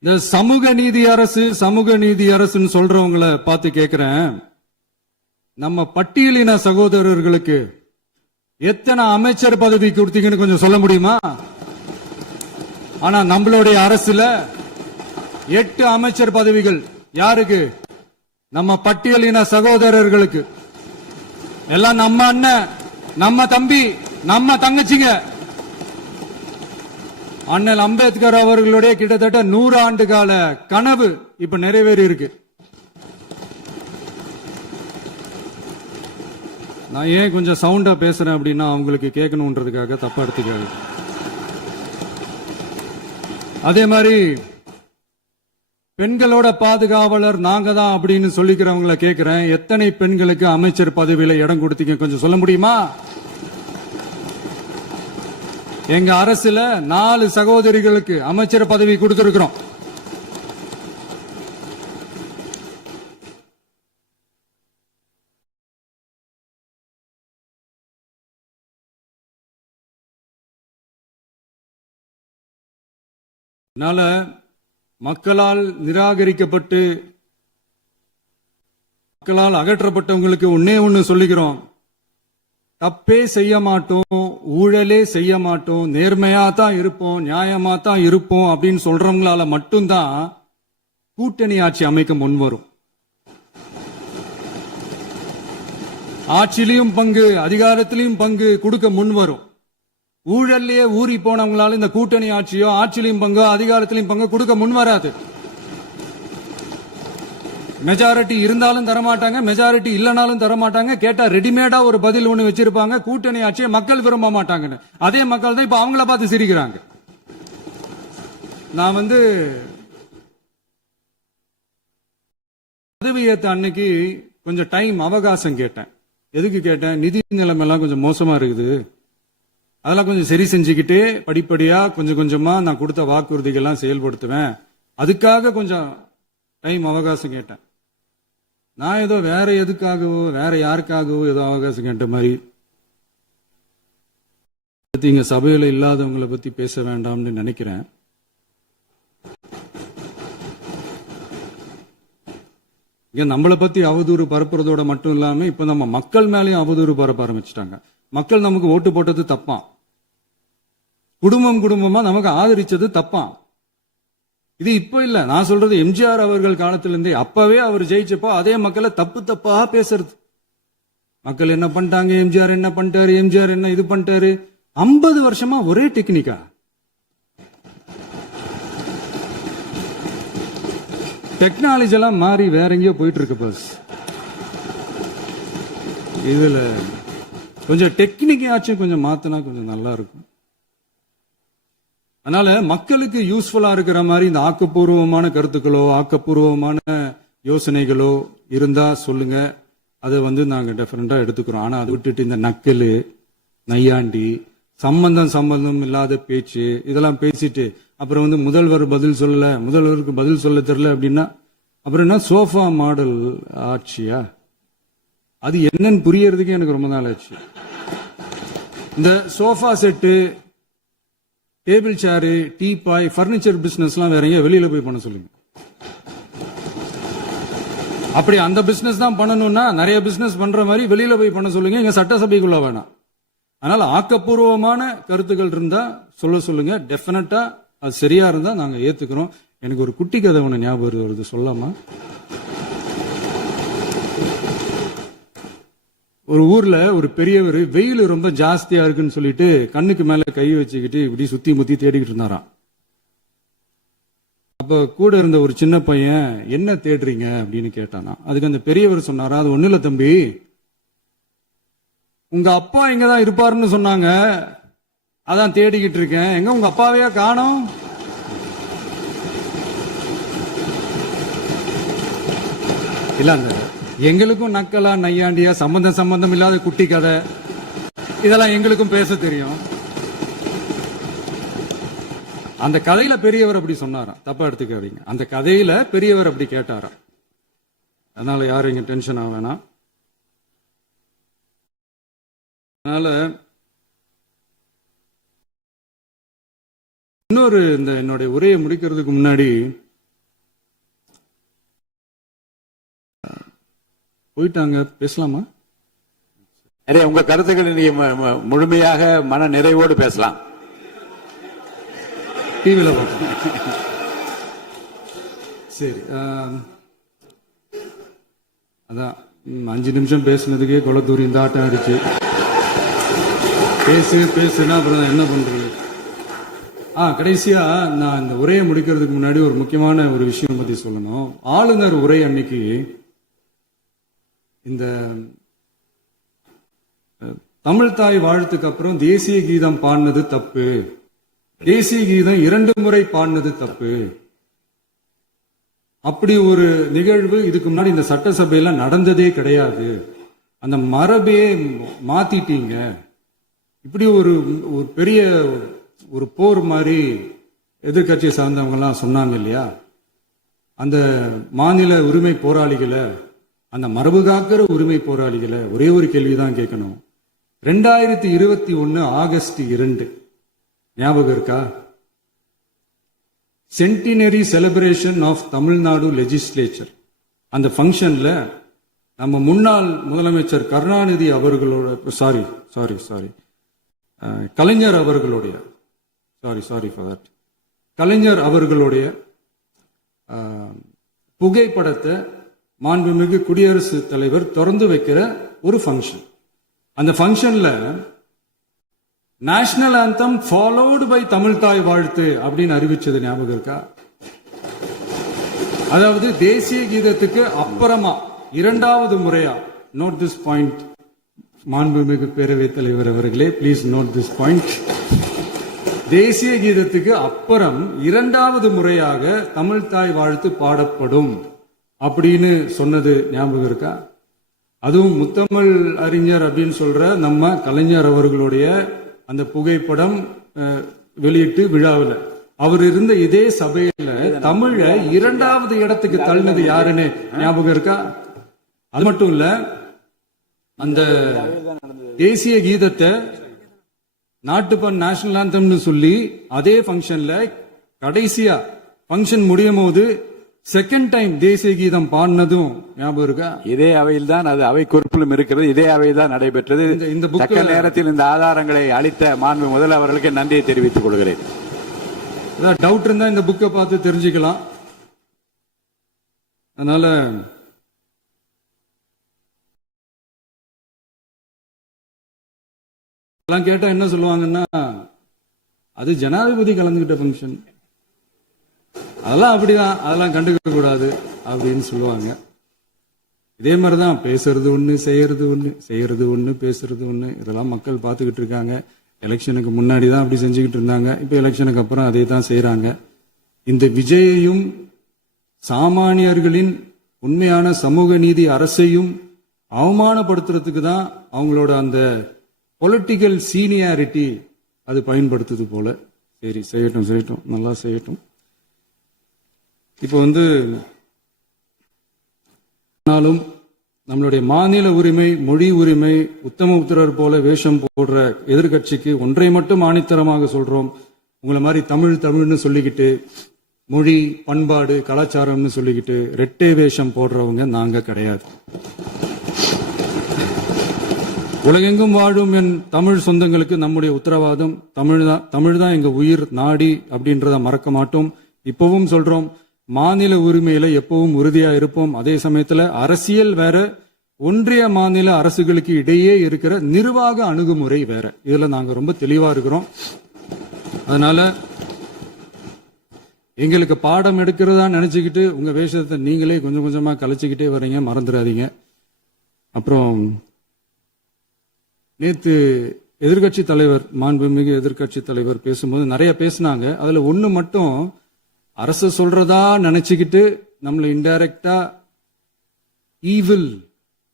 இந்த சமூக நீதி அரசுன்னு சொல்றவங்களை பார்த்து கேட்கிறேன், நம்ம பட்டியலின சகோதரர்களுக்கு எத்தனை அமைச்சர் பதவி கொடுத்தீங்கன்னு கொஞ்சம் சொல்ல முடியுமா? ஆனா நம்மளுடைய அரசுல 8 அமைச்சர் பதவிகள் யாருக்கு? நம்ம பட்டியலின சகோதரர்களுக்கு. எல்லாம் நம்ம அண்ணன், நம்ம தம்பி, நம்ம தங்கச்சிங்க. அண்ணல் அம்பேத்கர் அவர்களுடைய கிட்டத்தட்ட 100 ஆண்டு கால கனவு இப்ப நிறைவேறி இருக்கு. நான் ஏன் கொஞ்சம் சவுண்டா பேசுறேன் அப்படின்னா அவங்களுக்கு கேட்கணுன்றதுக்காக தப்பா எடுத்துக்காது. அதே மாதிரி பெண்களோட பாதுகாவலர் நாங்க தான் அப்படின்னு சொல்லிக்கிறவங்களை கேட்கிறேன், எத்தனை பெண்களுக்கு அமைச்சர் பதவியில இடம் கொடுத்தீங்க கொஞ்சம் சொல்ல முடியுமா? எங்க அரசுல 4 சகோதரிகளுக்கு அமைச்சர் பதவி கொடுத்திருக்கிறோம். அதனால மக்களால் நிராகரிக்கப்பட்டு மக்களால் அகற்றப்பட்டவங்களுக்கு ஒண்ணு சொல்லிக்கிறோம், தப்பே செய்ய மாட்டோம், ஊழலே செய்ய மாட்டோம், நேர்மையா தான் இருப்போம், நியாயமா தான் இருப்போம் அப்படின்னு சொல்றவங்களால மட்டும்தான் கூட்டணி ஆட்சி அமைக்க முன்வரும். ஆட்சியிலையும் பங்கு, அதிகாரத்திலையும் பங்கு கொடுக்க முன்வரும். ஊழல்லையே ஊறி போனவங்களால இந்த கூட்டணி ஆட்சியோ ஆட்சியிலையும் பங்கோ அதிகாரத்திலையும் பங்கு கொடுக்க முன்வராது. மெஜாரிட்டி இருந்தாலும் தரமாட்டாங்க, மெஜாரிட்டி இல்லனாலும் தரமாட்டாங்க. கேட்டா ரெடிமேடா ஒரு பதில் ஒண்ணு வச்சிருப்பாங்க, கூட்டணி ஆட்சியை மக்கள் விரும்ப மாட்டாங்கன்னு. அதே மக்கள் தான் இப்ப அவங்கள பார்த்து சிரிக்கிறாங்க. நான் பதவியேற்ற அன்னைக்கு கொஞ்சம் டைம் அவகாசம் கேட்டேன். எதுக்கு கேட்டேன்? நிதி நிலைமை எல்லாம் கொஞ்சம் மோசமா இருக்குது, அதெல்லாம் கொஞ்சம் சரி செஞ்சுக்கிட்டு படிப்படியா கொஞ்சம் கொஞ்சமா நான் கொடுத்த வாக்குறுதிகள்லாம் செயல்படுத்துவேன், அதுக்காக கொஞ்சம் டைம் அவகாசம் கேட்டேன். நான் ஏதோ வேற எதுக்காகவோ வேற யாருக்காகவோ ஏதோ அவகாசம் கேட்ட மாதிரி. இங்க சபையில இல்லாதவங்களை பத்தி பேச வேண்டாம்னு நினைக்கிறேன். இங்க நம்மளை பத்தி அவதூறு பரப்புறதோட மட்டும் இல்லாம இப்ப நம்ம மக்கள் மேலேயும் அவதூறு பரப்ப ஆரம்பிச்சுட்டாங்க. மக்கள் நமக்கு ஓட்டு போட்டது தப்பான், குடும்பம் குடும்பமா நமக்கு ஆதரிச்சது தப்பான். இது இப்ப இல்ல, நான் சொல்றது எம்ஜிஆர் அவர்கள் காலத்திலிருந்தே. அப்பவே அவர் ஜெயிச்சப்போ அதே மக்களை தப்பு தப்பா பேசுறது. மக்கள் என்ன பண்ணிட்டாங்க, எம்ஜிஆர் என்ன பண்ணிட்டாரு, எம்ஜிஆர் என்ன இது பண்ணிட்டாரு. 50 வருஷமா ஒரே டெக்னிக்கா. டெக்னாலஜி எல்லாம் மாறி வேற எங்கேயோ போயிட்டு இருக்கு பஸ். இதுல கொஞ்சம் டெக்னிக்காச்சும் கொஞ்சம் மாத்தினா கொஞ்சம் நல்லா இருக்கும். அதனால மக்களுக்கு யூஸ்ஃபுல்லா இருக்கிற மாதிரி இந்த ஆக்கப்பூர்வமான கருத்துக்களோ ஆக்கப்பூர்வமான யோசனைகளோ இருந்தா சொல்லுங்க, அதை நாங்க டெஃபரெண்டா எடுத்துக்கிறோம். ஆனா அதை விட்டுட்டு இந்த நக்கலு நையாண்டி சம்பந்தம் இல்லாத பேச்சு இதெல்லாம் பேசிட்டு அப்புறம் முதல்வர் பதில் சொல்லல, முதல்வருக்கு பதில் சொல்ல தெரியல அப்படின்னா அப்புறம் என்ன சோஃபா மாடல் ஆட்சியா? அது என்னன்னு புரியறதுக்கு எனக்கு ரொம்ப நாள் ஆச்சு. இந்த சோஃபா செட்டு, டேபிள் சேரு, டீபாய், பர்னிச்சர் பிசினஸ் எல்லாம் வேற எங்க வெளியில போய் பண்ண சொல்லுங்க. அப்படி அந்த பிசினஸ் தான் பண்ணணும்னா நிறைய பிசினஸ் பண்ற மாதிரி வெளியில போய் பண்ண சொல்லுங்க, இங்க சட்டசபைக்குள்ள வேணாம். அதனால ஆக்கப்பூர்வமான கருத்துக்கள் இருந்தா சொல்லுங்க, டெஃபினட்டா அது சரியா இருந்தா நாங்க ஏத்துக்கிறோம். எனக்கு ஒரு குட்டி கதை ஒண்ணு ஞாபகம் வருது, சொல்லாமா? ஒரு ஊர்ல ஒரு பெரியவர் வெயில் ரொம்ப ஜாஸ்தியா இருக்குன்னு சொல்லிட்டு கண்ணுக்கு மேல கை வச்சுக்கிட்டு இப்படி சுத்தி முத்தி தேடிக்கிட்டு இருந்தாராம். அப்ப கூட இருந்த ஒரு சின்ன பையன் என்ன தேடுறீங்க அப்படின்னு கேட்டானா. அதுக்கு அந்த பெரியவர் சொன்னாரா, அது ஒண்ணு இல்ல தம்பி, உங்க அப்பா இங்கதான் இருப்பாருன்னு சொன்னாங்க, அதான் தேடிக்கிட்டு இருக்கேன், எங்க உங்க அப்பாவையா காணோம்? இல்ல அந்த எங்களுக்கும் நக்கலா நையாண்டியா சம்பந்தம் இல்லாத குட்டி கதை இதெல்லாம் எங்களுக்கும் பேச தெரியும். அந்த கதையில பெரியவர் அப்படி சொன்னாராம், தப்பா எடுத்துக்காதீங்க. அந்த கதையில பெரியவர் அப்படி கேட்டாராம். அதனால யாரும் இங்க டென்ஷன் ஆக வேணாம். அதனால இன்னொரு இந்த என்னுடைய உரையை முடிக்கிறதுக்கு முன்னாடி போயிட்டாங்க, பேசலாமா? உங்க கருத்துக்களை நீங்க முழுமையாக மன நிறைவோடு பேசலாம். டிவியில பார்ப்போம். சரி, அதான் 5 நிமிஷம் பேசுனதுக்கே கொளத்தூரி இந்த ஆட்டம் அடிச்சு பேசுனா அப்புறம் என்ன பண்றது? கடைசியா நான் இந்த உரையை முடிக்கிறதுக்கு முன்னாடி ஒரு முக்கியமான ஒரு விஷயம் பத்தி சொல்லணும். ஆளுநர் உரை அன்னைக்கு இந்த தமிழ் தாய் வாழ்த்துக்கு அப்புறம் தேசிய கீதம் பாடினது தப்பு, தேசிய கீதம் 2 முறை பாடினது தப்பு, அப்படி ஒரு நிகழ்வு இதுக்கு முன்னாடி இந்த சட்டசபையில நடந்ததே கிடையாது, அந்த மரபே மாத்திட்டீங்க, இப்படி ஒரு பெரிய ஒரு போர் மாதிரி எதிர்க்கட்சியை சார்ந்தவங்க எல்லாம் சொன்னாங்க இல்லையா, அந்த மாநில உரிமை போராளிகளை, அந்த மரபு காக்கிற உரிமை போராளிகளை ஒரே ஒரு கேள்விதான் கேட்கணும். 2021 ஆகஸ்ட் 2 ஞாபகம் இருக்கா? Centenary celebration of Tamil Nadu legislature. அந்த ஃபங்க்ஷன்ல நம்ம முன்னாள் முதலமைச்சர் கருணாநிதி அவர்களோட கலைஞர் அவர்களுடைய கலைஞர் அவர்களுடைய புகைப்படத்தை மாண்புமிகு குடியரசுத் தலைவர் திறந்து வைக்கிற ஒரு ஃபங்க்ஷன். அந்த ஃபங்க்ஷன்ல national anthem followed by Tamil Thai Vazhthu அப்படின்னு அறிவிச்சது ஞாபகம் இருக்கா? அதாவது தேசிய கீதத்துக்கு அப்புறமா இரண்டாவது முறையா, நோட் திஸ் பாயிண்ட் மாண்புமிகு பேரவைத் தலைவர் அவர்களே, பிளீஸ் நோட் திஸ் பாயிண்ட். தேசிய கீதத்துக்கு அப்புறம் இரண்டாவது முறையாக தமிழ் தாய் வாழ்த்து பாடப்படும் அப்படின்னு சொன்னது ஞாபகம் இருக்கா? அதுவும் முத்தமிழ் அறிஞர் அப்படின்னு சொல்ற நம்ம கலைஞர் அவர்களுடைய அந்த புகைப்படம் வெளியிட்டு விழாவில் அவர் இருந்த இதே சபையில தமிழ இரண்டாவது இடத்துக்கு தள்ளினது யாருன்னு ஞாபகம் இருக்கா? அது மட்டும் இல்ல, அந்த தேசிய கீதத்தை நாட்டுப்பண் நேஷனல் ஆந்தம்னு சொல்லி அதே ஃபங்க்ஷன்ல கடைசியா ஃபங்க்ஷன் முடியும் போது செகண்ட் டைம் தேசிய கீதம் பாடினதும் ஞாபகம் இருக்கா? இதே அவையில் தான், அது அவை குறிப்பிலும் இருக்கிறது, இதே அவையில் தான் நடைபெற்றது. இந்த தக்க நேரத்தில் இந்த ஆதாரங்களை அளித்த மாண்பு முதல் அவர்களுக்கு நன்றியை தெரிவித்துக் கொள்கிறேன். டவுட் இருந்தா இந்த புக்கை பார்த்து தெரிஞ்சுக்கலாம். அதனால எல்லாம் கேட்டா என்ன சொல்லுவாங்கன்னா, அது ஜனாதிபதி கலந்துகிட்ட ஃபங்க்ஷன், அதெல்லாம் அப்படிதான், அதெல்லாம் கண்டுக்க கூடாது அப்படின்னு சொல்லுவாங்க. இதே மாதிரிதான் பேசுறது ஒண்ணு, செய்யறது ஒண்ணு, பேசுறது ஒண்ணு. இதெல்லாம் மக்கள் பார்த்துக்கிட்டு இருக்காங்க. எலெக்ஷனுக்கு முன்னாடி தான் அப்படி செஞ்சுக்கிட்டு இருந்தாங்க. இப்ப எலெக்ஷனுக்கு அப்புறம் அதே தான் செய்யறாங்க. இந்த விஜயையும் சாமானியர்களின் உண்மையான சமூக நீதி அரசையும் அவமானப்படுத்துறதுக்கு தான் அவங்களோட அந்த பொலிட்டிக்கல் சீனியாரிட்டி அது பயன்படுத்துது போல. சரி, செய்யட்டும், நல்லா செய்யட்டும். இப்போ ஆனாலும் நம்மளுடைய மாநில உரிமை, மொழி உரிமை, உத்தமபுத்திரர் போல வேஷம் போடுற எதிர்கட்சிக்கு ஒன்றை மட்டும் ஆணித்தரமாக சொல்றோம். உங்களை மாதிரி தமிழ்னு சொல்லிக்கிட்டு, மொழி, பண்பாடு, கலாச்சாரம்னு சொல்லிக்கிட்டு ரெட்டை வேஷம் போடுறவங்க நாங்க கிடையாது. உலகெங்கும் வாழும் என் தமிழ் சொந்தங்களுக்கு நம்முடைய உத்தரவாதம் தமிழ் தான் எங்க உயிர் நாடி அப்படின்றத மறக்க மாட்டோம். இப்பவும் சொல்றோம், மாநில உரிமையில எப்பவும் உறுதியா இருப்போம். அதே சமயத்துல அரசியல் வேற, ஒன்றிய மாநில அரசுகளுக்கு இடையே இருக்கிற நிர்வாக அணுகுமுறை வேற. இதுல நாங்க ரொம்ப தெளிவா இருக்கிறோம். அதனால எங்களுக்கு பாடம் எடுக்கிறதா நினைச்சுக்கிட்டு உங்க வேஷத்தை நீங்களே கொஞ்சம் கொஞ்சமா கலைச்சுக்கிட்டே வர்றீங்க, மறந்துடாதீங்க. அப்புறம் நேத்து எதிர்கட்சி தலைவர், மாண்புமிகு எதிர்கட்சி தலைவர் பேசும்போது நிறைய பேசினாங்க. அதுல ஒண்ணு மட்டும் அரசு சொல்றதா நினைச்சுக்கிட்டு நம்மள இன்டைரக்டா ஈவில்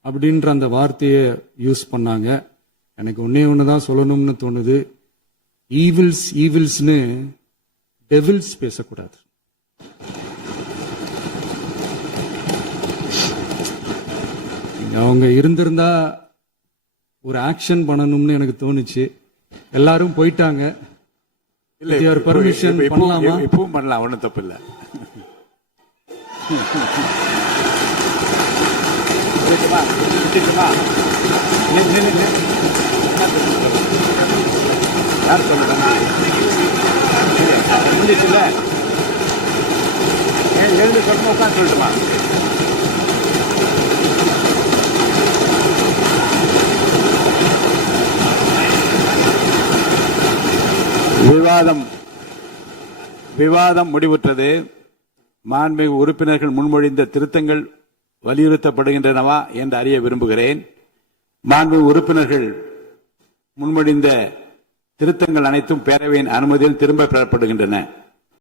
அப்படின்ற அந்த வார்த்தையை யூஸ் பண்ணாங்க. எனக்கு ஒண்ணுதான் சொல்லணும்னு தோணுது. ஈவில்ஸ்னு டெவில்ஸ் பேசக்கூடாது. அவங்க இருந்திருந்தா ஒரு ஆக்ஷன் பண்ணணும்னு எனக்கு தோணுச்சு. எல்லாரும் போயிட்டாங்க. பர்மிஷன் பண்ணலாமா? இப்பவும் பண்ணலாம், ஒன்றும் தப்பு இல்லை. யார் சொல்லுங்க? எழுந்து சொல்லுங்க, உட்காந்து சொல்லட்டுமா? விவாதம் முடிவுற்றது. மாண்புமிகு உறுப்பினர்கள் முன்மொழிந்த திருத்தங்கள் வலியுறுத்தப்படுகின்றனவா என்று அறிய விரும்புகிறேன். மாண்புமிகு உறுப்பினர்கள் முன்மொழிந்த திருத்தங்கள் அனைத்தும் பேரவையின் அனுமதியில் திரும்ப பெறப்படுகின்றன.